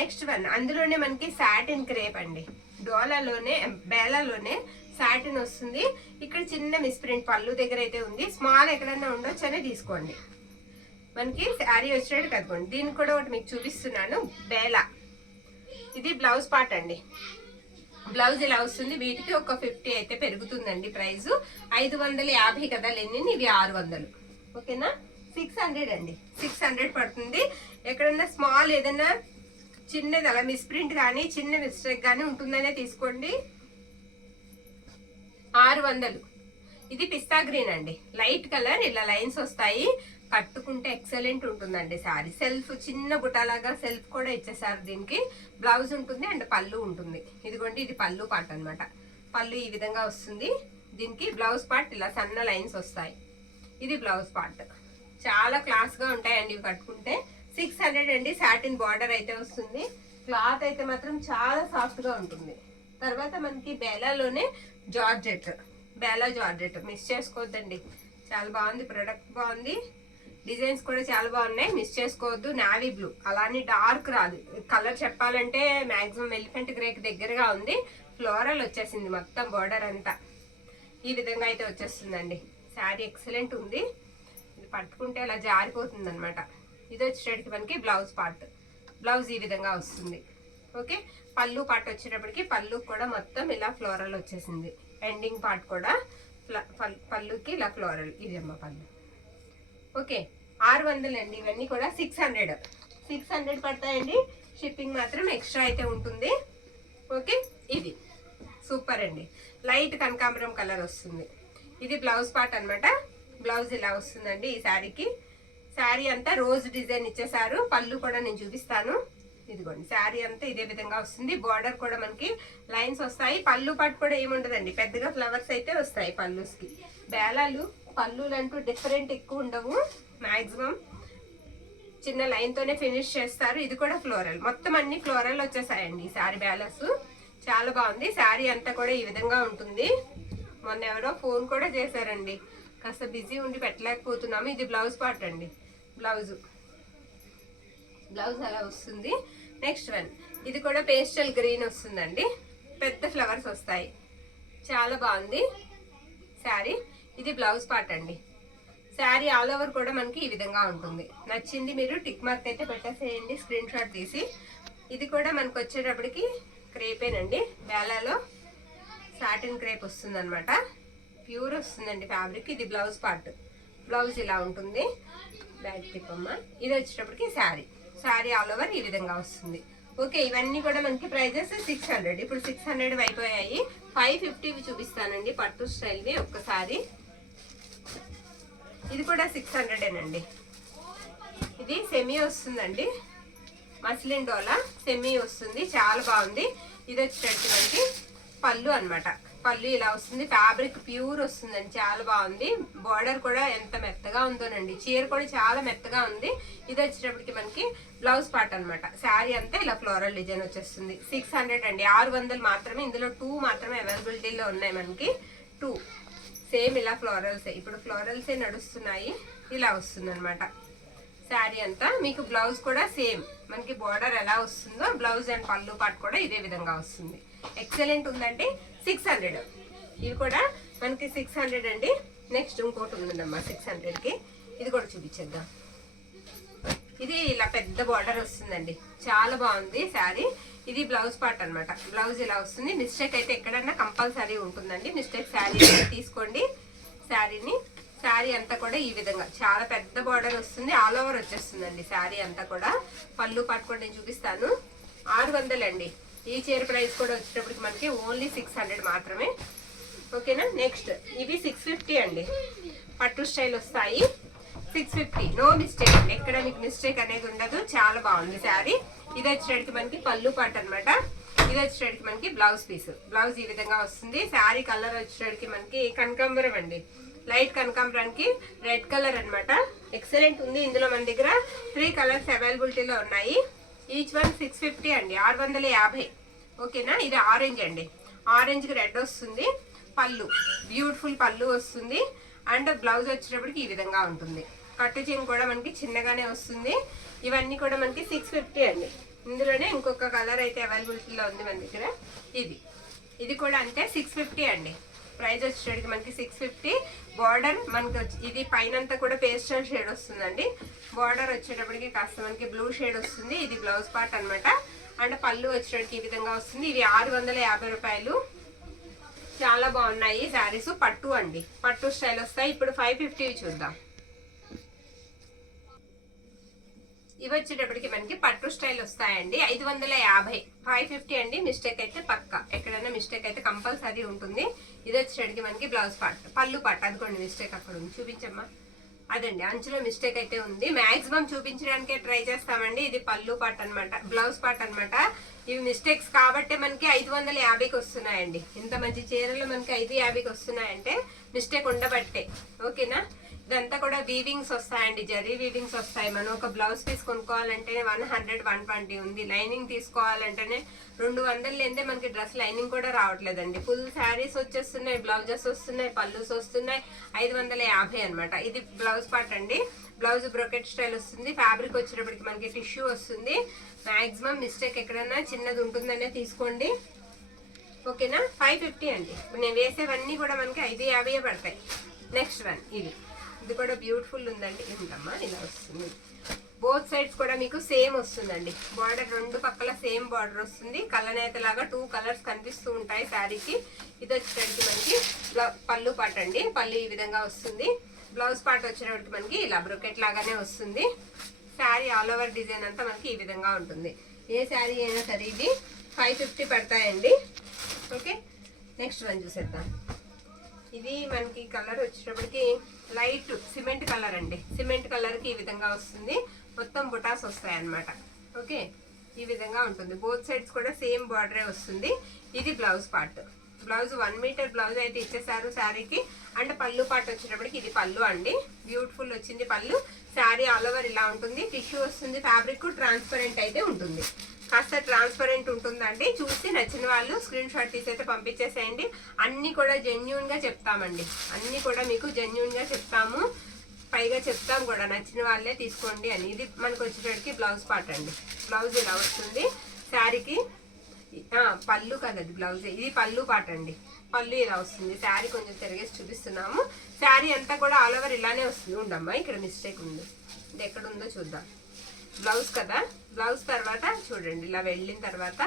నెక్స్ట్ వన్ అందులోనే మనకి సాటిన్ క్రేప్ అండి. డోలాలోనే బేలాలోనే సాటిన్ వస్తుంది. ఇక్కడ చిన్న మిస్ప్రింట్ పళ్ళు దగ్గర అయితే ఉంది. స్మాల్ ఎక్కడన్నా ఉండొచ్చు అనే తీసుకోండి. మనకి శారీ వచ్చేటట్టు కదుకోండి. దీనికి కూడా ఒకటి మీకు చూపిస్తున్నాను. బేలా ఇది బ్లౌజ్ పార్ట్ అండి. బ్లౌజ్ ఇలా వస్తుంది. వీటికి ఒక 50 అయితే పెరుగుతుందండి ప్రైస్. 550 కదా లెనిన్, ఇవి 600. ఓకేనా, 600 అండి. 600 పడుతుంది. ఎక్కడన్నా స్మాల్ ఏదైనా చిన్నది అలా మిస్ప్రింట్ కానీ చిన్న మిస్టేక్ కానీ ఉంటుందనే తీసుకోండి. 600. ఇది పిస్తా గ్రీన్ అండి. లైట్ కలర్ ఇలా లైన్స్ వస్తాయి. కట్టుకుంటే ఎక్సలెంట్ ఉంటుందండి శారీ. సెల్ఫ్ చిన్న బుటాలాగా సెల్ఫ్ కూడా ఇచ్చేసారు. దీనికి బ్లౌజ్ ఉంటుంది అండ్ పళ్ళు ఉంటుంది. ఇదిగోండి ఇది పళ్ళు పార్ట్ అనమాట. పళ్ళు ఈ విధంగా వస్తుంది. దీనికి బ్లౌజ్ పార్ట్ ఇలా సన్న లైన్స్ వస్తాయి. ఇది బ్లౌజ్ పార్ట్. చాలా క్లాస్ గా ఉంటాయండి ఇవి కట్టుకుంటే. 600 అండి. సాటిన్ బార్డర్ అయితే వస్తుంది. క్లాత్ అయితే మాత్రం చాలా సాఫ్ట్ గా ఉంటుంది. తర్వాత మనకి బేలాలోనే జార్జెట్, బేలా జార్జెట్ మిస్ చేసుకోవద్దండి. చాలా బాగుంది ప్రొడక్ట్, బాగుంది. డిజైన్స్ కూడా చాలా బాగున్నాయి, మిస్ చేసుకోవద్దు. నావీ బ్లూ అలానే డార్క్ రాదు. కలర్ చెప్పాలంటే మాక్సిమం ఎలిఫెంట్ గ్రేకి దగ్గరగా ఉంది. ఫ్లోరల్ వచ్చేసింది మొత్తం బార్డర్ అంతా. ఈ విధంగా అయితే వచ్చేస్తుందండి. శారీ ఎక్సలెంట్ ఉంది. ఇది పట్టుకుంటే అలా జారిపోతుంది అనమాట. ఇది వచ్చేటప్పటికి మనకి బ్లౌజ్ పార్ట్. బ్లౌజ్ ఈ విధంగా వస్తుంది. ఓకే, పళ్ళు పార్ట్ వచ్చేటప్పటికి పళ్ళు కూడా మొత్తం ఇలా ఫ్లోరల్ వచ్చేసింది. ఎండింగ్ పార్ట్ కూడా పళ్ళుకి ఇలా ఫ్లోరల్. ఇది అమ్మ పళ్ళు. ఓకే, 600 అండి. ఇవన్నీ కూడా 600 పడతాయండి. షిప్పింగ్ మాత్రం ఎక్స్ట్రా అయితే ఉంటుంది. ఓకే, ఇది సూపర్ అండి. లైట్ కనకాంబరం కలర్ వస్తుంది. ఇది బ్లౌజ్ పార్ట్ అనమాట. బ్లౌజ్ ఇలా వస్తుందండి ఈ శారీకి. శారీ అంతా రోజ్ డిజైన్ ఇచ్చేసారు. పళ్ళు కూడా నేను చూపిస్తాను. ఇదిగోండి శారీ అంతా ఇదే విధంగా వస్తుంది. బార్డర్ కూడా మనకి లైన్స్ వస్తాయి. పళ్ళు పాటు కూడా ఏముండదండి, పెద్దగా ఫ్లవర్స్ అయితే వస్తాయి పళ్ళుకి. బేలాలు పళ్ళులు అంటూ డిఫరెంట్ ఎక్కువ ఉండవు. మాక్సిమం చిన్న లైన్ తోనే ఫినిష్ చేస్తారు. ఇది కూడా ఫ్లోరల్, మొత్తం అన్ని ఫ్లోరల్ వచ్చేసాయండి ఈ శారీ బ్యాలెన్స్. చాలా బాగుంది. శారీ అంతా కూడా ఈ విధంగా ఉంటుంది. మొన్న ఎవరో ఫోన్ కూడా చేశారండి, కాస్త బిజీ ఉండి పెట్టలేకపోతున్నాము. ఇది బ్లౌజ్ పార్ట్ అండి. బ్లౌజ్ అలా వస్తుంది. నెక్స్ట్ వన్, ఇది కూడా పేస్టల్ గ్రీన్ వస్తుందండి. పెద్ద ఫ్లవర్స్ వస్తాయి. చాలా బాగుంది శారీ. ఇది బ్లౌజ్ పార్ట్ అండి. శారీ ఆల్ ఓవర్ కూడా మనకి ఈ విధంగా ఉంటుంది. నచ్చింది మీరు టిక్ మార్క్ అయితే పెట్టేసేయండి స్క్రీన్ షాట్ తీసి. ఇది కూడా మనకు వచ్చేటప్పటికి క్రేపేనండి. బేలాలో సాటిన్ క్రేప్ వస్తుంది అనమాట. ప్యూర్ వస్తుందండి ఫ్యాబ్రిక్. ఇది బ్లౌజ్ పార్ట్. బ్లౌజ్ ఇలా ఉంటుంది. బ్యాక్ టిప్ అమ్మ. ఇది వచ్చేటప్పటికి శారీ ఆల్ ఓవర్ ఈ విధంగా వస్తుంది. ఓకే, ఇవన్నీ కూడా మనకి ప్రైజెస్ 600. ఇప్పుడు 600 అయిపోయాయి. 550 చూపిస్తానండి పట్టు స్టైల్వి ఒక్కసారి. ఇది కూడా 600 ఇది సెమీ వస్తుందండి. మస్లిన్ డోలా సెమీ వస్తుంది. చాలా బాగుంది. ఇది వచ్చేటట్టు మనకి పళ్ళు అనమాట. పళ్ళు ఇలా వస్తుంది. ఫ్యాబ్రిక్ ప్యూర్ వస్తుందండి. చాలా బాగుంది. బార్డర్ కూడా ఎంత మెత్తగా ఉందోనండి. చీర కూడా చాలా మెత్తగా ఉంది. ఇది వచ్చేటప్పటికి మనకి బ్లౌజ్ పార్ట్ అనమాట. శారీ అంతా ఇలా ఫ్లోరల్ డిజైన్ వచ్చేస్తుంది. 600 అండి. 600 మాత్రమే. ఇందులో 2 మాత్రమే అవైలబిలిటీలో ఉన్నాయి మనకి. 2 సేమ్ ఇలా ఫ్లోరల్సే. ఇప్పుడు ఫ్లోరల్సే నడుస్తున్నాయి. ఇలా వస్తుంది అనమాట శారీ అంతా. మీకు బ్లౌజ్ కూడా సేమ్ మనకి బార్డర్ ఎలా వస్తుందో బ్లౌజ్ అండ్ పళ్ళు పార్ట్ కూడా ఇదే విధంగా వస్తుంది. ఎక్సలెంట్ ఉందండి. 600. ఇవి కూడా మనకి 600 అండి. నెక్స్ట్ ఇంకోటి ఉందమ్మా 600కి. ఇది కూడా చూపించేద్దాం. ఇది ఇలా పెద్ద బార్డర్ వస్తుందండి. చాలా బాగుంది శారీ. ఇది బ్లౌజ్ పార్ట్ అనమాట. బ్లౌజ్ ఇలా వస్తుంది. మిస్టేక్ అయితే ఎక్కడన్నా కంపల్సరీ ఉంటుందండి. మిస్టేక్ శారీ తీసుకోండి. శారీ అంతా కూడా ఈ విధంగా చాలా పెద్ద బార్డర్ వస్తుంది. ఆల్ ఓవర్ వచ్చేస్తుందండి శారీ అంతా కూడా. పళ్ళు పార్ట్ కూడా నేను చూపిస్తాను. 600 అండి. ఈ చీర ప్రైస్ కూడా వచ్చేటప్పటికి మనకి ఓన్లీ 600 మాత్రమే. ఓకేనా. నెక్స్ట్ ఇవి 650 అండి. పట్టు స్టైల్ వస్తాయి. 650. నో మిస్టేక్ అండి. ఎక్కడ మీకు మిస్టేక్ అనేది ఉండదు. చాలా బాగుంది శారీ. ఇది వచ్చేటప్పటికి మనకి పళ్ళు పార్ట్ అనమాట. ఇది వచ్చేటప్పటికి మనకి బ్లౌజ్ పీస్. బ్లౌజ్ ఈ విధంగా వస్తుంది. శారీ కలర్ వచ్చేటప్పటికి మనకి కనకాంబరం అండి. లైట్ కనకాంబరానికి రెడ్ కలర్ అనమాట. ఎక్సలెంట్ ఉంది. ఇందులో మన దగ్గర 3 కలర్స్ అవైలబిలిటీలో ఉన్నాయి. ఈచ్ వన్ 650 అండి. 650. ఓకేనా. ఇది ఆరెంజ్ అండి. ఆరెంజ్కి రెడ్ వస్తుంది. పళ్ళు బ్యూటిఫుల్ పళ్ళు వస్తుంది. అండ్ బ్లౌజ్ వచ్చేటప్పటికి ఈ విధంగా ఉంటుంది. కట్టు చెంగు కూడా మనకి చిన్నగానే వస్తుంది. ఇవన్నీ కూడా మనకి 650 అండి. ఇందులోనే ఇంకొక కలర్ అయితే అవైలబిలిటీలో ఉంది మన దగ్గర. ఇది కూడా అంతే 650 అండి. ప్రైస్ వచ్చేటప్పటికి మనకి 650. బార్డర్ మనకి ఇది పైనంతా కూడా పేస్టల్ షేడ్ వస్తుందండి. బార్డర్ వచ్చేటప్పటికి కాస్త మనకి బ్లూ షేడ్ వస్తుంది. ఇది బ్లౌజ్ పార్ట్ అనమాట. అండ్ పళ్ళు వచ్చేటప్పటికి ఈ విధంగా వస్తుంది. ఇవి 650 రూపాయలు. చాలా బాగున్నాయి శారీస్. పట్టు అండి. పట్టు స్టైల్ వస్తాయి. ఇప్పుడు 550 చూద్దాం. ఇవి వచ్చేటప్పటికి మనకి పట్టు స్టైల్ వస్తాయండి. 550. 550 అండి. మిస్టేక్ అయితే పక్క, ఎక్కడైనా మిస్టేక్ అయితే కంపల్సరీ ఉంటుంది. ఇది వచ్చేటప్పటికి మనకి బ్లౌజ్ పార్ట్, పళ్ళు పార్ట్. అదిగోండి మిస్టేక్ అక్కడ ఉంది. చూపించమ్మా. అదండి అంచులో మిస్టేక్ అయితే ఉంది. మాక్సిమం చూపించడానికే ట్రై చేస్తామండి. ఇది పళ్ళు పార్ట్ అనమాట, బ్లౌజ్ పార్ట్ అనమాట. ఇవి మిస్టేక్స్ కాబట్టే మనకి 550కి వస్తున్నాయండి. ఇంత మంచి చీరలు మనకి 550కి వస్తున్నాయంటే మిస్టేక్ ఉండబట్టే. ఓకేనా. ఇదంతా కూడా వీవింగ్స్ వస్తాయండి, జరీ వీవింగ్స్ వస్తాయి. మనం ఒక బ్లౌజ్ పీస్ కొనుక్కోవాలంటే 100, 120 ఉంది. లైనింగ్ తీసుకోవాలంటేనే 200 లేదే మనకి డ్రెస్ లైనింగ్ కూడా రావట్లేదండి. ఫుల్ శారీస్ వచ్చేస్తున్నాయి, బ్లౌజెస్ వస్తున్నాయి, పళ్ళుస్ వస్తున్నాయి. 550 అనమాట. ఇది బ్లౌజ్ పార్ట్ అండి. బ్లౌజ్ బ్రోకెట్ స్టైల్ వస్తుంది. ఫ్యాబ్రిక్ వచ్చేటప్పటికి మనకి టిష్యూ వస్తుంది. మాక్సిమం మిస్టేక్ ఎక్కడైనా చిన్నది ఉంటుందనే తీసుకోండి. ఓకేనా. 550 అండి. ఇప్పుడు నేను వేసేవన్నీ కూడా మనకి 550 పడతాయి. నెక్స్ట్ వన్ ఇది కూడా బ్యూటిఫుల్ ఉందండి. ఏంటమ్మా ఇలా వస్తుంది. బోత్ సైడ్స్ కూడా మీకు సేమ్ వస్తుందండి. బార్డర్ రెండు పక్కల సేమ్ బార్డర్ వస్తుంది. కలనేత లాగా 2 కలర్స్ కనిపిస్తూ ఉంటాయి శారీకి. ఇది వచ్చేటప్పటికి మనకి పళ్ళు పార్ట్ అండి. పళ్ళు ఈ విధంగా వస్తుంది. బ్లౌజ్ పార్ట్ వచ్చేటప్పటికి మనకి ఇలా బ్రొకెట్ లాగానే వస్తుంది. శారీ ఆల్ ఓవర్ డిజైన్ అంతా మనకి ఈ విధంగా ఉంటుంది. ఏ శారీ అయినా సరే ఇది 550 పడతాయండి. ఓకే. నెక్స్ట్ వన్ చూసేద్దాం. ఇది మనకి కలర్ వచ్చేటప్పటికి లైట్ సిమెంట్ కలర్ అండి. సిమెంట్ కలర్కి ఈ విధంగా వస్తుంది. మొత్తం బుటాస్ వస్తాయి అన్నమాట. ఓకే. ఈ విధంగా ఉంటుంది. బోత్ సైడ్స్ కూడా సేమ్ బార్డరే వస్తుంది. ఇది blouse part. Blouse 1 metre blouse అయితే ఇచ్చేసారు శారీకి. అండ్ పళ్ళు పార్ట్ వచ్చేటప్పటికి ఇది పళ్ళు అండి. బ్యూటిఫుల్ వచ్చింది పళ్ళు. శారీ ఆల్ ఓవర్ ఇలా ఉంటుంది. టిష్యూ వస్తుంది. ఫ్యాబ్రిక్ ట్రాన్స్పరెంట్ అయితే ఉంటుంది. కాస్త ట్రాన్స్పరెంట్ ఉంటుందండి. చూసి నచ్చిన వాళ్ళు స్క్రీన్ షాట్ తీసి అయితే పంపించేసేయండి. అన్నీ కూడా జెన్యూన్ గా చెప్తామండి. అన్నీ కూడా మీకు జెన్యూన్ గా చెప్తాము. పైగా చెప్తాం కూడా నచ్చిన వాళ్ళే తీసుకోండి అని. ఇది మనకు వచ్చేటప్పటికి బ్లౌజ్ పార్ట్ అండి. బ్లౌజ్ ఇలా వస్తుంది. శారీకి పళ్ళు కదది బ్లౌజ్. ఇది పళ్ళు పార్ట్ అండి. పళ్ళు ఇలా వస్తుంది. శారీ కొంచెం తిరిగేసి చూపిస్తున్నాము. శారీ అంతా కూడా ఆల్ ఓవర్ ఇలానే వస్తుంది. ఉండమ్మా ఇక్కడ మిస్టేక్ ఉంది. ఇది ఎక్కడ ఉందో చూద్దాం. బ్లౌజ్ కదా. బ్లౌజ్ తర్వాత చూడండి ఇలా వెళ్ళిన తర్వాత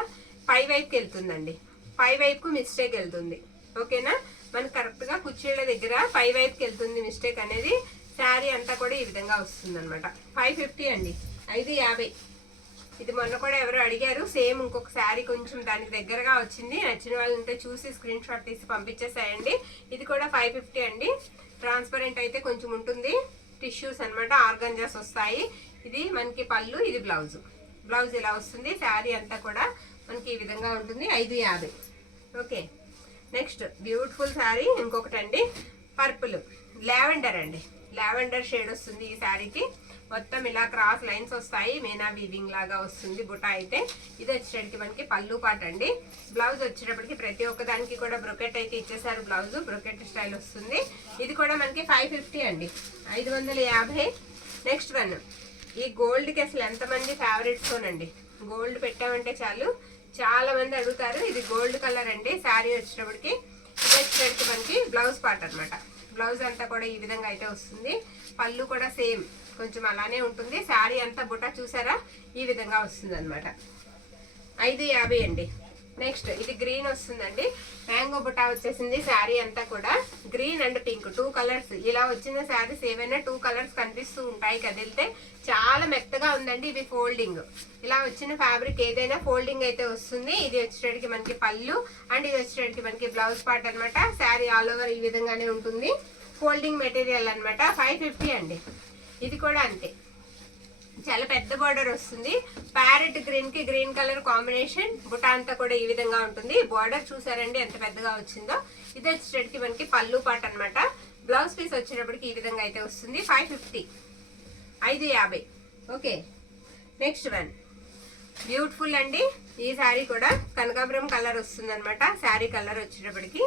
పై వైపుకి వెళ్తుందండి. పై వైపుకు మిస్టేక్ వెళ్తుంది. ఓకేనా. మనకి కరెక్ట్ గా కుర్చీల దగ్గర పై వైపుకి వెళ్తుంది మిస్టేక్ అనేది. శారీ అంతా కూడా ఈ విధంగా వస్తుంది అనమాట. 550 అండి. 550. ఇది మొన్న కూడా ఎవరు అడిగారు. సేమ్ ఇంకొక శారీ కొంచెం దానికి దగ్గరగా వచ్చింది. నచ్చిన వాళ్ళు ఉంటే చూసి స్క్రీన్ షాట్ తీసి పంపించేసేయండి. ఇది కూడా 550 అండి. ట్రాన్స్పరెంట్ అయితే కొంచెం ఉంటుంది. టిష్యూస్ అనమాట. ఆర్గంజాస్ వస్తాయి. ఇది మనకి పళ్ళు, ఇది బ్లౌజ్. బ్లౌజ్ ఇలా వస్తుంది. శారీ అంతా కూడా మనకి ఈ విధంగా ఉంటుంది. 550. ఓకే. నెక్స్ట్ బ్యూటిఫుల్ శారీ ఇంకొకటి అండి. పర్పుల్ లావెండర్ అండి. లావెండర్ షేడ్ వస్తుంది ఈ శారీకి. మొత్తం ఇలా క్రాస్ లైన్స్ వస్తాయి. మీనా వీవింగ్ లాగా వస్తుంది బుట్ట అయితే. ఇది వచ్చేటప్పటికి మనకి పళ్ళు పార్ట్ అండి. బ్లౌజ్ వచ్చేటప్పటికి ప్రతి ఒక్క దానికి కూడా బ్రొకెట్ అయితే ఇచ్చేసారు. బ్లౌజ్ బ్రొకెట్ స్టైల్ వస్తుంది. ఇది కూడా మనకి 550 అండి. 550. నెక్స్ట్ వన్ ఈ గోల్డ్కి అసలు ఎంతమంది ఫేవరెట్స్ తోనండి. గోల్డ్ పెట్టామంటే చాలు చాలా మంది అడుగుతారు. ఇది గోల్డ్ కలర్ అండి. శారీ వచ్చేటప్పటికి ఇది వచ్చేటప్పటికి మనకి బ్లౌజ్ పార్ట్ అనమాట. బ్లౌజ్ అంతా కూడా ఈ విధంగా అయితే వస్తుంది. పళ్ళు కూడా సేమ్ కొంచెం అలానే ఉంటుంది. శారీ అంతా బుట్ట చూసారా ఈ విధంగా వస్తుంది అనమాట. 550 అండి. నెక్స్ట్ ఇది గ్రీన్ వస్తుందండి. మ్యాంగో బుట్ట వచ్చేసింది. శారీ అంతా కూడా గ్రీన్ అండ్ పింక్ 2 కలర్స్. ఇలా వచ్చిన శారీస్ ఏవైనా 2 కలర్స్ కనిపిస్తూ ఉంటాయి కదిలితే. చాలా మెత్తగా ఉందండి. ఇవి ఫోల్డింగ్. ఇలా వచ్చిన ఫ్యాబ్రిక్ ఏదైనా ఫోల్డింగ్ అయితే వస్తుంది. ఇది వచ్చేటప్పటికి మనకి పళ్ళు అండ్ ఇది వచ్చేటప్పటికి మనకి బ్లౌజ్ పార్ట్ అనమాట. శారీ ఆల్ ఓవర్ ఈ విధంగానే ఉంటుంది. ఫోల్డింగ్ మెటీరియల్ అనమాట. 550 అండి. ఇది కూడా అంతే. చాలా పెద్ద బార్డర్ వస్తుంది. ప్యారెట్ గ్రీన్ కి గ్రీన్ కలర్ కాంబినేషన్. బుటా అంతా కూడా ఈ విధంగా ఉంటుంది. బార్డర్ చూసారండి ఎంత పెద్దగా వచ్చిందో. ఇది వచ్చేటప్పటికి మనకి పళ్ళు పార్ట్ అనమాట. బ్లౌజ్ పీస్ వచ్చేటప్పటికి ఈ విధంగా అయితే వస్తుంది. 550. 550. ఓకే. నెక్స్ట్ వన్ బ్యూటిఫుల్ అండి. ఈ శారీ కూడా కనకాంబరం కలర్ వస్తుంది అనమాట. శారీ కలర్ వచ్చేటప్పటికి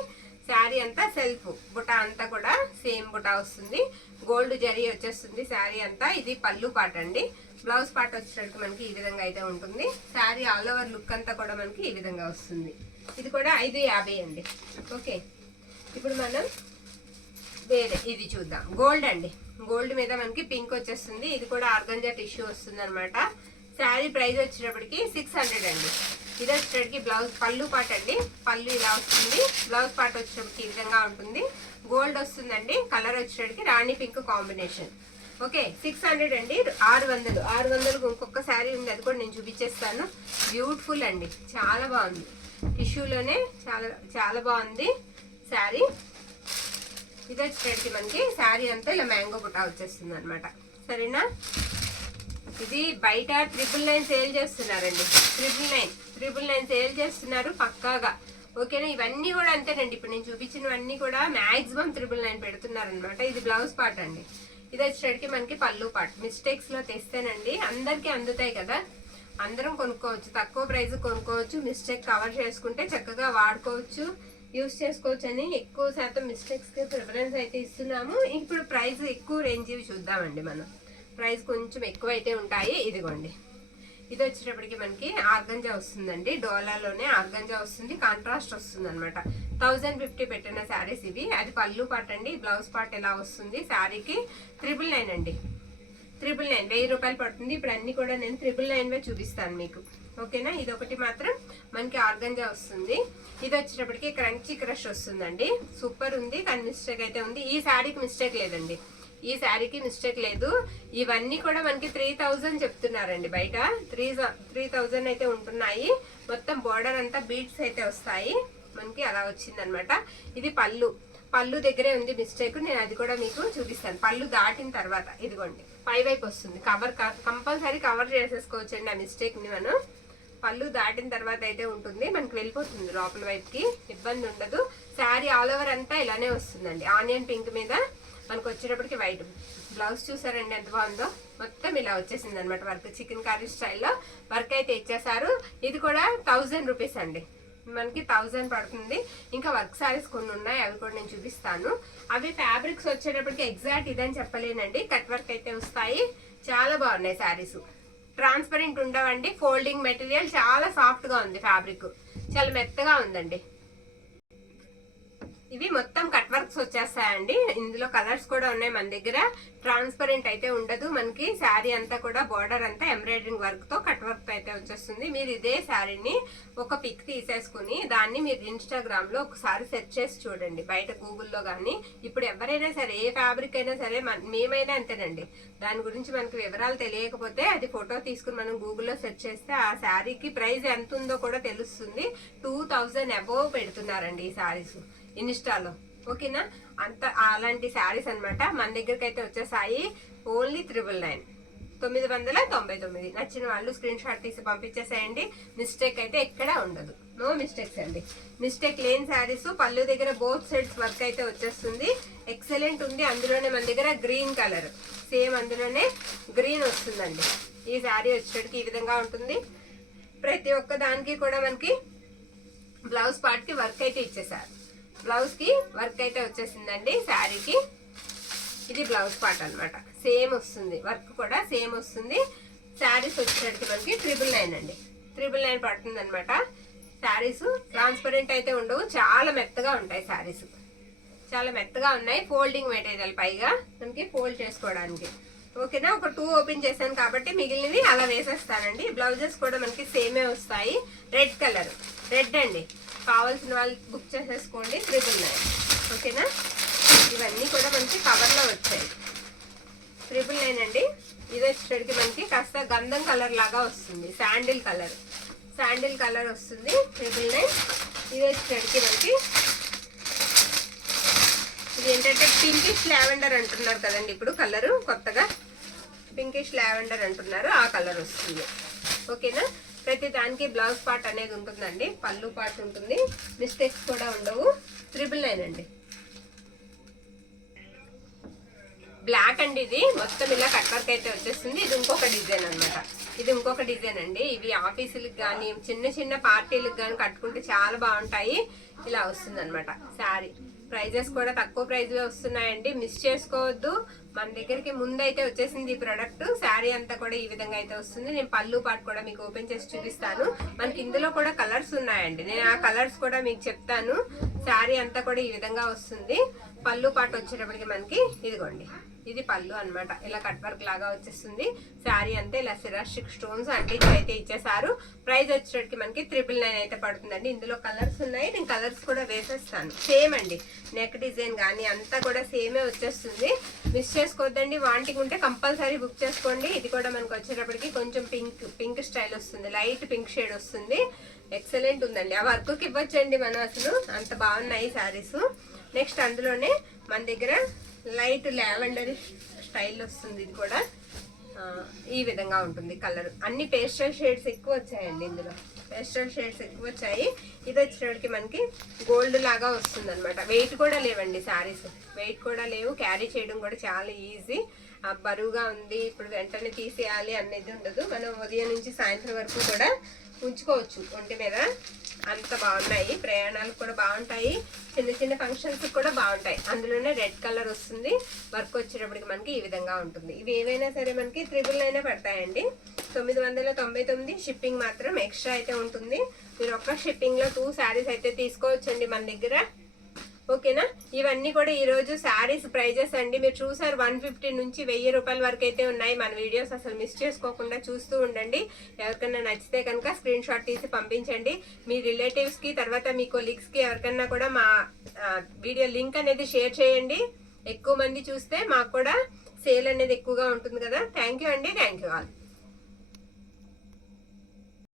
శారీ అంతా సెల్ఫ్ బుటా అంతా కూడా సేమ్ బుటా వస్తుంది. గోల్డ్ జరీ వచ్చేస్తుంది శారీ అంతా. ఇది పళ్ళు పార్ట్ అండి. బ్లౌజ్ పార్ట్ వచ్చేటప్పటికి మనకి ఈ విధంగా అయితే ఉంటుంది. శారీ ఆల్ ఓవర్ లుక్ అంతా కూడా మనకి ఈ విధంగా వస్తుంది. ఇది కూడా 550 అండి. ఓకే. ఇప్పుడు మనం వేరే ఇది చూద్దాం. గోల్డ్ అండి. గోల్డ్ మీద మనకి పింక్ వచ్చేస్తుంది. ఇది కూడా ఆర్గంజా టిష్యూ వస్తుంది అనమాట. శారీ ప్రైస్ వచ్చేటప్పటికి 600 అండి. ఇది వచ్చేటప్పటికి బ్లౌజ్ పళ్ళు పార్ట్ అండి. పళ్ళు ఇలా వస్తుంది. బ్లౌజ్ పార్ట్ వచ్చేటప్పటికి ఈ విధంగా ఉంటుంది. గోల్డ్ వస్తుందండి. కలర్ వచ్చేటప్పటికి రాణి పింక్ కాంబినేషన్. ఓకే. 600 అండి. 600 ఇంకొక శారీ ఉంది. అది కూడా నేను చూపించేస్తాను. బ్యూటిఫుల్ అండి. చాలా బాగుంది. టిష్యూలోనే చాలా చాలా బాగుంది శారీ. ఇది వచ్చేటికి మనకి శారీ అంతా ఇలా మ్యాంగో బుట్ట వచ్చేస్తుంది అనమాట. సరేనా, ఇది బయట 999 సేల్ చేస్తున్నారండి. 999 సేల్ చేస్తున్నారు పక్కాగా. ఓకేనా, ఇవన్నీ కూడా అంతేనండి. ఇప్పుడు నేను చూపించినవన్నీ కూడా మాక్సిమం 999 పెడుతున్నారు అనమాట. ఇది బ్లౌజ్ పార్ట్ అండి. ఇది వచ్చేటికి మనకి పళ్ళు పార్ట్. మిస్టేక్స్ లో తెస్తేనండి అందరికి అందుతాయి కదా, అందరం కొనుక్కోవచ్చు, తక్కువ ప్రైస్ కొనుక్కోవచ్చు. మిస్టేక్ కవర్ చేసుకుంటే చక్కగా వాడుకోవచ్చు, యూస్ చేసుకోవచ్చు అని ఎక్కువ శాతం మిస్టేక్స్ కి ప్రిఫరెన్స్ అయితే ఇస్తున్నాము. ఇప్పుడు ప్రైస్ ఎక్కువ రేంజ్ చూద్దామండి. మనం ప్రైస్ కొంచెం ఎక్కువ అయితే ఉంటాయి. ఇదిగోండి, ఇది వచ్చేటప్పటికి మనకి ఆర్గంజా వస్తుందండి. డోలాలోనే ఆర్గంజా వస్తుంది, కాంట్రాస్ట్ వస్తుంది అనమాట. 1050 పెట్టిన శారీస్ ఇవి. అది పళ్ళు పార్ట్ అండి. బ్లౌజ్ పార్ట్ ఎలా వస్తుంది శారీకి 999 అండి. 999 1000 రూపాయలు పడుతుంది. ఇప్పుడు అన్ని కూడా నేను 999 చూపిస్తాను మీకు. ఓకేనా, ఇది ఒకటి మాత్రం మనకి ఆర్గంజా వస్తుంది. ఇది వచ్చేటప్పటికి క్రంచీ క్రష్ వస్తుందండి. సూపర్ ఉంది, కానీ మిస్టేక్ అయితే ఉంది. ఈ శారీకి మిస్టేక్ లేదండి, ఈ శారీకి మిస్టేక్ లేదు. ఇవన్నీ కూడా మనకి 3000 చెప్తున్నారండి బయట. 3000 అయితే ఉంటున్నాయి. మొత్తం బోర్డర్ అంతా బీట్స్ అయితే వస్తాయి మనకి, అలా వచ్చిందనమాట. ఇది పళ్ళు దగ్గరే ఉంది మిస్టేక్, నేను అది కూడా మీకు చూపిస్తాను పళ్ళు దాటిన తర్వాత. ఇదిగోండి, పై వైపు వస్తుంది. కంపల్సరీ కవర్ చేసేసుకోవచ్చండి ఆ మిస్టేక్ ని. మనం పళ్ళు దాటిన తర్వాత అయితే ఉంటుంది, మనకి వెళ్ళిపోతుంది లోపల వైపుకి, ఇబ్బంది ఉండదు. శారీ ఆల్ ఓవర్ అంతా ఇలానే వస్తుందండి. ఆనియన్ పింక్ మీద మనకు వచ్చేటప్పటికి వైట్. బ్లౌజ్ చూసారండి ఎంత బాగుందో, మొత్తం ఇలా వచ్చేసింది అనమాట. వర్క్ చికెన్ కర్రీ స్టైల్లో వర్క్ అయితే ఇచ్చేసారు. ఇది కూడా 1000 రూపీస్ అండి, మనకి 1000 పడుతుంది. ఇంకా వర్క్ సారీస్ కొన్ని ఉన్నాయి, అవి కూడా నేను చూపిస్తాను. అవి ఫ్యాబ్రిక్స్ వచ్చేటప్పటికి ఎగ్జాక్ట్ ఇదని చెప్పలేనండి, కట్ వర్క్ అయితే వస్తాయి. చాలా బాగున్నాయి శారీస్, ట్రాన్స్పరెంట్ ఉండవండి. ఫోల్డింగ్ మెటీరియల్ చాలా సాఫ్ట్ గా ఉంది, ఫ్యాబ్రిక్ చాలా మెత్తగా ఉందండి. ఇవి మొత్తం కట్ వర్క్స్ వచ్చేస్తాయండి. ఇందులో కలర్స్ కూడా ఉన్నాయి మన దగ్గర. ట్రాన్స్పరెంట్ అయితే ఉండదు మనకి. శారీ అంతా కూడా బోర్డర్ అంతా ఎంబ్రాయిడరింగ్ వర్క్ తో కట్ వర్క్ అయితే వచ్చేస్తుంది. మీరు ఇదే శారీని ఒక పిక్ తీసేసుకుని దాన్ని మీరు ఇన్స్టాగ్రామ్ లో ఒకసారి సెర్చ్ చేసి చూడండి, బయట గూగుల్లో గానీ. ఇప్పుడు ఎవరైనా సరే, ఏ ఫ్యాబ్రిక్ అయినా సరే, మేమైనా అంతేనండి, దాని గురించి మనకి వివరాలు తెలియకపోతే అది ఫోటో తీసుకుని మనం గూగుల్లో సెర్చ్ చేస్తే ఆ శారీకి ప్రైస్ ఎంత ఉందో కూడా తెలుస్తుంది. 2000 అబోవ్ పెడుతున్నారండి ఈ శారీస్ ఇన్స్టాలో. ఓకేనా, అంత అలాంటి శారీస్ అనమాట. మన దగ్గరికి అయితే వచ్చేసాయి ఓన్లీ 999. నచ్చిన వాళ్ళు స్క్రీన్ షాట్ తీసి పంపించేసేయండి. మిస్టేక్ అయితే ఎక్కడా ఉండదు, నో మిస్టేక్స్ అండి. మిస్టేక్ లేని శారీస్. పళ్ళు దగ్గర బోత్ సైడ్స్ వర్క్ అయితే వచ్చేస్తుంది, ఎక్సలెంట్ ఉంది. అందులోనే మన దగ్గర గ్రీన్ కలర్, సేమ్ అందులోనే గ్రీన్ వస్తుందండి. ఈ శారీ వచ్చేటికి ఈ విధంగా ఉంటుంది. ప్రతి ఒక్క దానికి కూడా మనకి బ్లౌజ్ పార్ట్ కి వర్క్ అయితే ఇచ్చేసారు. బ్లౌజ్ కి వర్క్ అయితే వచ్చేసిందండి శారీకి. ఇది బ్లౌజ్ పార్ట్ అనమాట, సేమ్ వస్తుంది, వర్క్ కూడా సేమ్ వస్తుంది. శారీస్ వచ్చేసరికి మనకి 999 అండి. 999 పడుతుంది అనమాట. శారీస్ ట్రాన్స్పరెంట్ అయితే ఉండవు, చాలా మెత్తగా ఉంటాయి శారీస్, చాలా మెత్తగా ఉన్నాయి. ఫోల్డింగ్ మెటీరియల్ పైగా మనకి ఫోల్డ్ చేసుకోవడానికి. ఓకేనా, ఒక 2 ఓపెన్ చేశాను కాబట్టి మిగిలినవి అలా వేసేస్తానండి. బ్లౌజెస్ కూడా మనకి సేమే వస్తాయి. రెడ్ కలర్, రెడ్ అండి, కావాల్సిన వాళ్ళు బుక్ చేసేసుకోండి. 999. ఓకేనా, ఇవన్నీ కూడా మనకి కవర్లో వచ్చాయి. 999 అండి. ఇది వచ్చేటికి మనకి కాస్త గంధం కలర్ లాగా వస్తుంది, శాండిల్ కలర్ వస్తుంది. 999. ఇది వచ్చేటికి మనకి ఇది ఏంటంటే పింకిష్ లావెండర్ అంటున్నారు కదండి ఇప్పుడు కలరు, కొత్తగా పింకిష్ లావెండర్ అంటున్నారు, ఆ కలర్ వస్తుంది. ఓకేనా, ప్రతి దానికి బ్లౌజ్ పార్ట్ అనేది ఉంటుందండి, పళ్ళు పార్ట్ ఉంటుంది, మిస్టేక్స్ కూడా ఉండవు. 999 అండి. బ్లాక్ అండి, ఇది మొత్తం ఇలా కట్ వర్క్ అయితే వచ్చేస్తుంది. ఇది ఇంకొక డిజైన్ అనమాట, ఇది ఇంకొక డిజైన్ అండి. ఇవి ఆఫీసులకు కానీ చిన్న చిన్న పార్టీలకు కానీ కట్టుకుంటే చాలా బాగుంటాయి. ఇలా వస్తుంది అనమాట శారీ. ప్రైజెస్ కూడా తక్కువ ప్రైజ్ లో వస్తున్నాయండి, మిస్ చేసుకోవద్దు. మన దగ్గరికి ముందైతే వచ్చేసింది ఈ ప్రోడక్ట్. శారీ అంతా కూడా ఈ విధంగా అయితే వస్తుంది. నేను పళ్ళు పార్ట్ కూడా మీకు ఓపెన్ చేసి చూపిస్తాను. మనకి ఇందులో కూడా కలర్స్ ఉన్నాయండి, నేను ఆ కలర్స్ కూడా మీకు చెప్తాను. శారీ అంతా కూడా ఈ విధంగా వస్తుంది. పళ్ళు పార్ట్ వచ్చేటప్పటికి మనకి ఇదిగోండి, ఇది పళ్ళు అన్నమాట. ఇలా కట్ వర్క్ లాగా వచ్చేస్తుంది. శారీ అంతా ఇలా సిరాస్టిక్ స్టోన్స్ అంటించి అయితే ఇచ్చేసారు. ప్రైస్ వచ్చేటప్పటికి మనకి 999 అయితే పడుతుందండి. ఇందులో కలర్స్ ఉన్నాయి, నేను కలర్స్ కూడా వేసేస్తాను. సేమ్ అండి, నెక్ డిజైన్ కానీ అంతా కూడా సేమే వచ్చేస్తుంది. మిస్ చేసుకోవద్దండి. వాంటింగ్ ఉంటే కంపల్సరీ బుక్ చేసుకోండి. ఇది కూడా మనకు వచ్చేటప్పటికి కొంచెం పింక్ స్టైల్ వస్తుంది, లైట్ పింక్ షేడ్ వస్తుంది. ఎక్సలెంట్ ఉందండి. ఆ వర్క్కి ఇవ్వచ్చండి మనం, అసలు అంత బాగున్నాయి శారీస్. నెక్స్ట్ అందులోనే మన దగ్గర లైట్ లావెండర్ స్టైల్ వస్తుంది. ఇది కూడా ఈ విధంగా ఉంటుంది కలర్. అన్ని పేస్టల్ షేడ్స్ ఎక్కువ వచ్చాయండి ఇందులో, పేస్టల్ షేడ్స్ ఎక్కువ వచ్చాయి. ఇది వచ్చేటికి మనకి గోల్డ్ లాగా వస్తుంది అనమాట. వెయిట్ కూడా లేవండి శారీస్, వెయిట్ కూడా లేవు, క్యారీ చేయడం కూడా చాలా ఈజీ. బరువుగా ఉంది ఇప్పుడు వెంటనే తీసేయాలి అనేది ఉండదు. మనం ఉదయం నుంచి సాయంత్రం వరకు కూడా ఉంచుకోవచ్చు ఒంటి మీద. అంత బాగున్నాయి, ప్రయాణాలకు కూడా బాగుంటాయి, చిన్న చిన్న ఫంక్షన్స్ కూడా బాగుంటాయి. అందులోనే రెడ్ కలర్ వస్తుంది. వర్క్ వచ్చేటప్పటికి మనకి ఈ విధంగా ఉంటుంది. ఇవి ఏవైనా సరే మనకి 999 పడతాయండి. 999. షిప్పింగ్ మాత్రం ఎక్స్ట్రా అయితే ఉంటుంది. మీరు ఒక్క షిప్పింగ్ లో 2 శారీస్ అయితే తీసుకోవచ్చండి మన దగ్గర. ఓకేనా? ఇవన్నీ కూడా ఈ రోజు శారీస్ ప్రైజెస్ అండి. మీరు చూసారు 150 నుంచి 1000 రూపాయల వరకు అయితే ఉన్నాయి. మన వీడియోస్ అసలు మిస్ చేసుకోకుండా చూస్తూ ఉండండి. ఎవరికైనా నచ్చితే కనుక స్క్రీన్ షాట్ తీసి పంపించండి మీ రిలేటివ్స్ కి, తర్వాత మీ కొలీగ్స్ కి, ఎవరికైనా కూడా మా వీడియో లింక్ అనేది షేర్ చేయండి. ఎక్కువ మంది చూస్తే మాకు కూడా సేల్ అనేది ఎక్కువగా ఉంటుంది కదా. థ్యాంక్ యూ అండి. Thank you all.